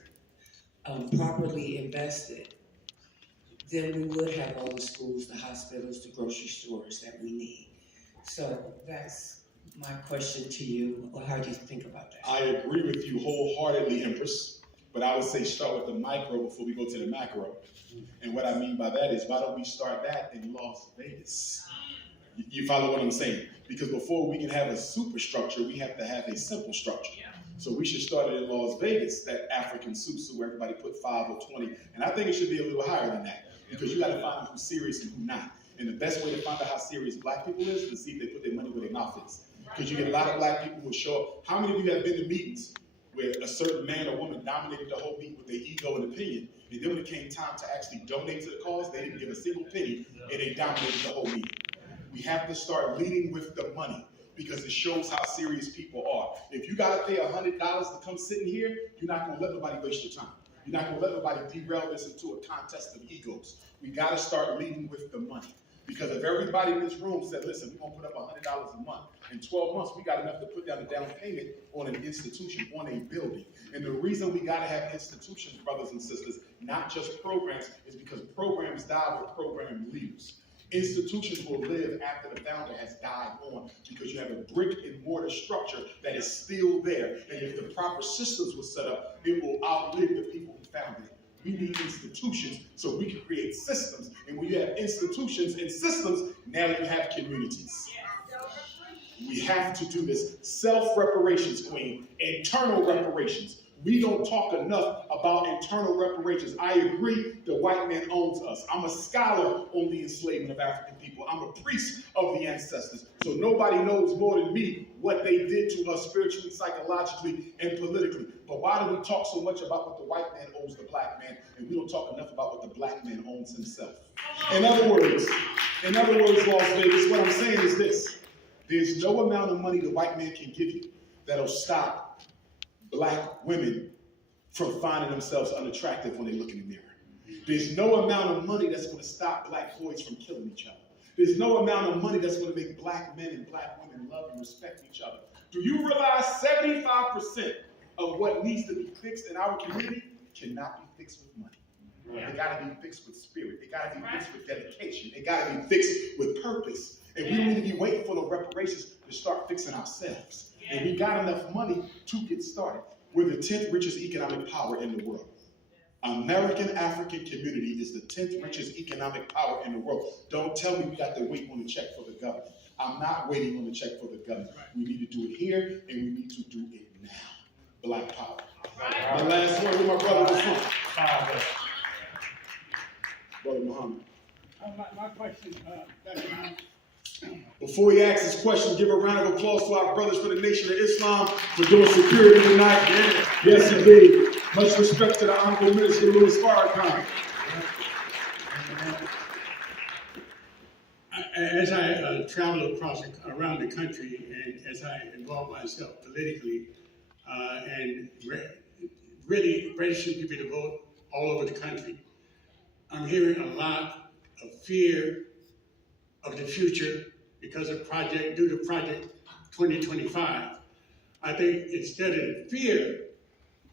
properly invested, then we would have all the schools, the hospitals, the grocery stores that we need. So that's my question to you. Or how do you think about that? I agree with you wholeheartedly, Empress, but I would say start with the micro before we go to the macro. And what I mean by that is, why don't we start that in Las Vegas? You follow what I'm saying? Because before we can have a superstructure, we have to have a simple structure. So we should start it in Las Vegas, that African susu where everybody put 5 or 20. And I think it should be a little higher than that, because you got to find out who's serious and who's not. And the best way to find out how serious black people is to see if they put their money where their mouth is. Because you get a lot of black people who show up. How many of you have been to meetings where a certain man or woman dominated the whole meeting with their ego and opinion, and then when it came time to actually donate to the cause, they didn't give a single penny, and they dominated the whole meeting? We have to start leading with the money, because it shows how serious people are. If you gotta pay $100 to come sit in here, you're not gonna let nobody waste your time. You're not gonna let nobody derail this into a contest of egos. We gotta start leading with the money. Because if everybody in this room said, listen, we're gonna put up $100 a month, in 12 months, we got enough to put down a down payment on an institution, on a building. And the reason we gotta have institutions, brothers and sisters, not just programs, is because programs die with program leaders. Institutions will live after the founder has died on, because you have a brick and mortar structure that is still there. And if the proper systems were set up, it will outlive the people who founded it. We need institutions so we can create systems. And when you have institutions and systems, now you have communities. We have to do this. Self-reparations, Queen. Internal reparations. We don't talk enough about internal reparations. I agree, the white man owns us. I'm a scholar on the enslavement of African people. I'm a priest of the ancestors. So nobody knows more than me what they did to us spiritually, psychologically, and politically. But why do we talk so much about what the white man owes the black man, and we don't talk enough about what the black man owns himself? In other words, Las Vegas, what I'm saying is this. There's no amount of money the white man can give you that'll stop black women from finding themselves unattractive when they look in the mirror. There's no amount of money that's going to stop black boys from killing each other. There's no amount of money that's going to make black men and black women love and respect each other. Do you realize 75% of what needs to be fixed in our community cannot be fixed with money? They got to be fixed with spirit. They got to be fixed with dedication. They got to be fixed with purpose. And we don't need to be waiting for the reparations to start fixing ourselves. And we got enough money to get started. We're the 10th richest economic power in the world. American African community is the 10th richest economic power in the world. Don't tell me we got to wait on a check for the government. I'm not waiting on a check for the government. We need to do it here, and we need to do it now. Black power. My last word with my brother was from. Brother Muhammad. My question, Before he asks his question, give a round of applause to our brothers for the Nation of Islam for doing security tonight. Yes, indeed. Much respect to the Honorable Minister Louis Farrakhan. as I travel around the country, and as I involve myself politically, and really registering people to vote all over the country, I'm hearing a lot of fear of the future because of due to Project 2025. I think instead of fear,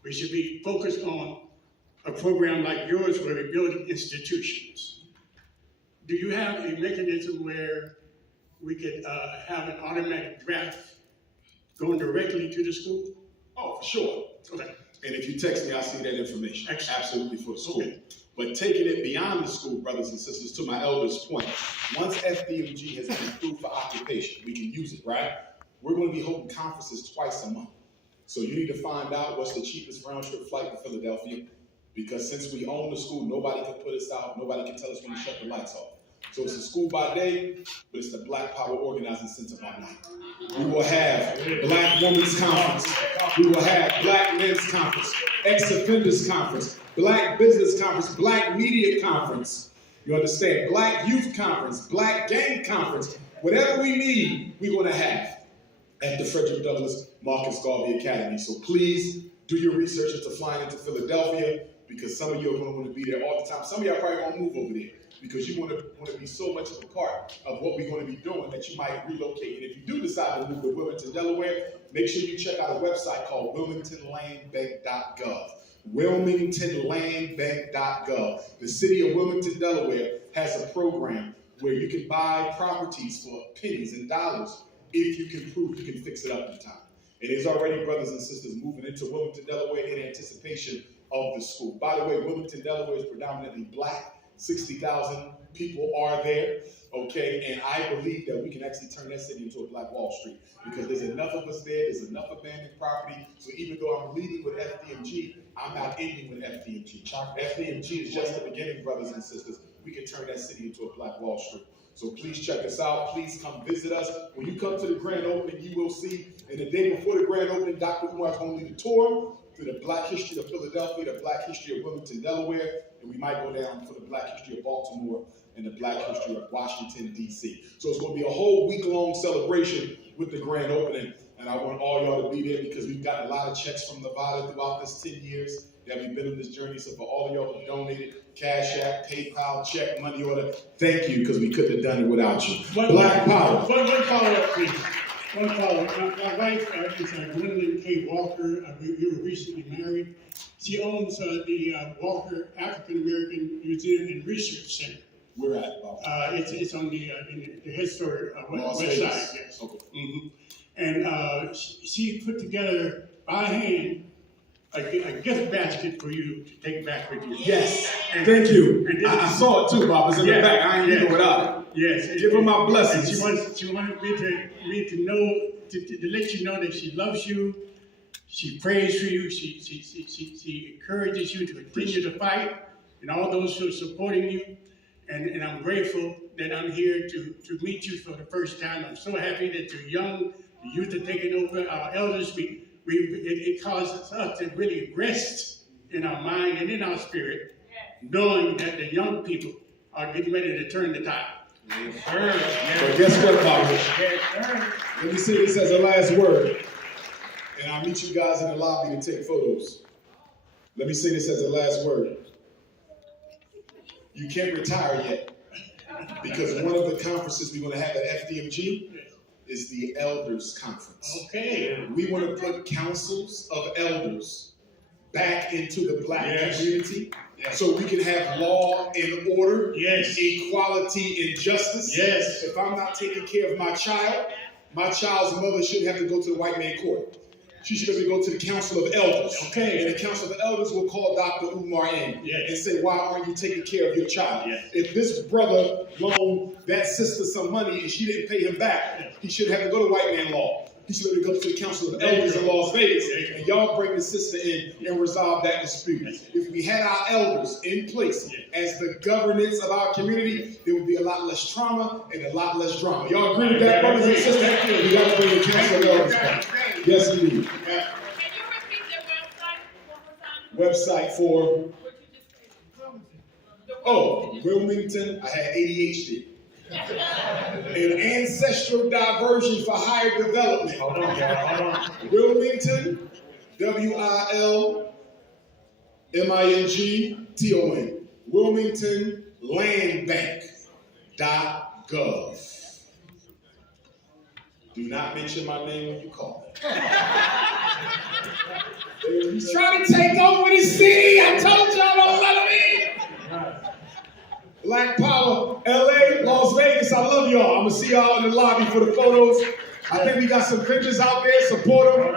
we should be focused on a program like yours where we build institutions. Do you have a mechanism where we could have an automatic draft going directly to the school? Oh, for sure. Okay. And if you text me, I'll see that information. Excellent. Absolutely for the school. Okay. But taking it beyond the school, brothers and sisters, to my elder's point, once FDMG has been approved for occupation, we can use it, right? We're going to be holding conferences twice a month. So you need to find out what's the cheapest round trip flight to Philadelphia, because since we own the school, nobody can put us out, nobody can tell us when to shut the lights off. So it's the school by day, but it's the Black Power Organizing Center by night. We will have Black Women's Conference. We will have Black Men's Conference, Ex-Offenders Conference, Black Business Conference, Black Media Conference. You understand? Black Youth Conference, Black Gang Conference. Whatever we need, we're going to have. at the Frederick Douglass Marcus Garvey Academy. So please do your research into flying into Philadelphia, because some of you are going to want to be there all the time. Some of you are probably going to move over there because you want to be so much of a part of what we're going to be doing that you might relocate. And if you do decide to move to Wilmington, Delaware, make sure you check out a website called wilmingtonlandbank.gov. wilmingtonlandbank.gov. The city of Wilmington, Delaware has a program where you can buy properties for pennies and dollars if you can prove you can fix it up in time. And there's already brothers and sisters moving into Wilmington, Delaware in anticipation of the school. By the way, Wilmington, Delaware is predominantly black. 60,000 people are there, okay? And I believe that we can actually turn that city into a black Wall Street, because there's enough of us there, there's enough abandoned property. So even though I'm leading with FDMG, I'm not ending with FDMG. FDMG is just the beginning, brothers and sisters. We can turn that city into a black Wall Street. So please check us out. Please come visit us. When you come to the grand opening, you will see, and the day before the grand opening, Dr. Umar is going to lead a tour through the Black history of Philadelphia, the Black history of Wilmington, Delaware, and we might go down for the Black history of Baltimore and the Black history of Washington, D.C. So it's going to be a whole week-long celebration with the grand opening, and I want all y'all to be there because we've gotten a lot of checks from Nevada throughout this 10 years that we've been on this journey. So for all of y'all who donated, Cash App, PayPal, check, money order, thank you, because we couldn't have done it without you. Black Power. One follow-up, please. One follow-up. My wife is Gwendolyn K. Walker. We were recently married. She owns the Walker African American Museum and Research Center. We're at Bob. It's on the historic Las west Vegas. side. Yes. Okay. Mm-hmm. And she put together by hand a gift basket for you to take back with you. Yes, And, thank you. and I saw it too, Bob. It's in the back. I ain't leaving without it. Yes. Give her my And blessings. she wanted me to know to let you know that she loves you. She prays for you. She encourages you to continue to fight, and all those who are supporting you. And I'm grateful that I'm here to meet you for the first time. I'm so happy that you're young. The youth are taking over. Our elders, it causes us to really rest in our mind and in our spirit, knowing that the young people are getting ready to turn the tide. But guess what, Bob? Let me say this as a last word, and I'll meet you guys in the lobby to take photos. Let me say this as a last word. You can't retire yet, because one of the conferences we're going to have at FDMG is the Elders Conference. Okay. We want to put councils of elders back into the black community, so we can have law and order, equality and justice. Yes. If I'm not taking care of my child's mother shouldn't have to go to the white man court. She should have to go to the Council of Elders. Okay. And the Council of Elders will call Dr. Umar in and say, why aren't you taking care of your child? Yes. If this brother loaned that sister some money and she didn't pay him back, he shouldn't have to go to white man law. He should have to go to the Council of Elders in Las Vegas. And y'all bring the sister in and resolve that dispute. If we had our elders in place as the governance of our community, there would be a lot less trauma and a lot less drama. Y'all agree with that, brothers and sisters? We got to bring the Council of Elders back. Yes, indeed. Can you repeat the website one more time? Website for Wilmington. I had ADHD. An ancestral diversion for higher development. Hold on. Wilmington, WILMINGTON. WilmingtonLandBank.gov. Do not mention my name when you call. He's trying to take over the city. I told y'all don't let him in. Black Power, LA, Las Vegas, I love y'all. I'm going to see y'all in the lobby for the photos. I think we got some pictures out there. Support them.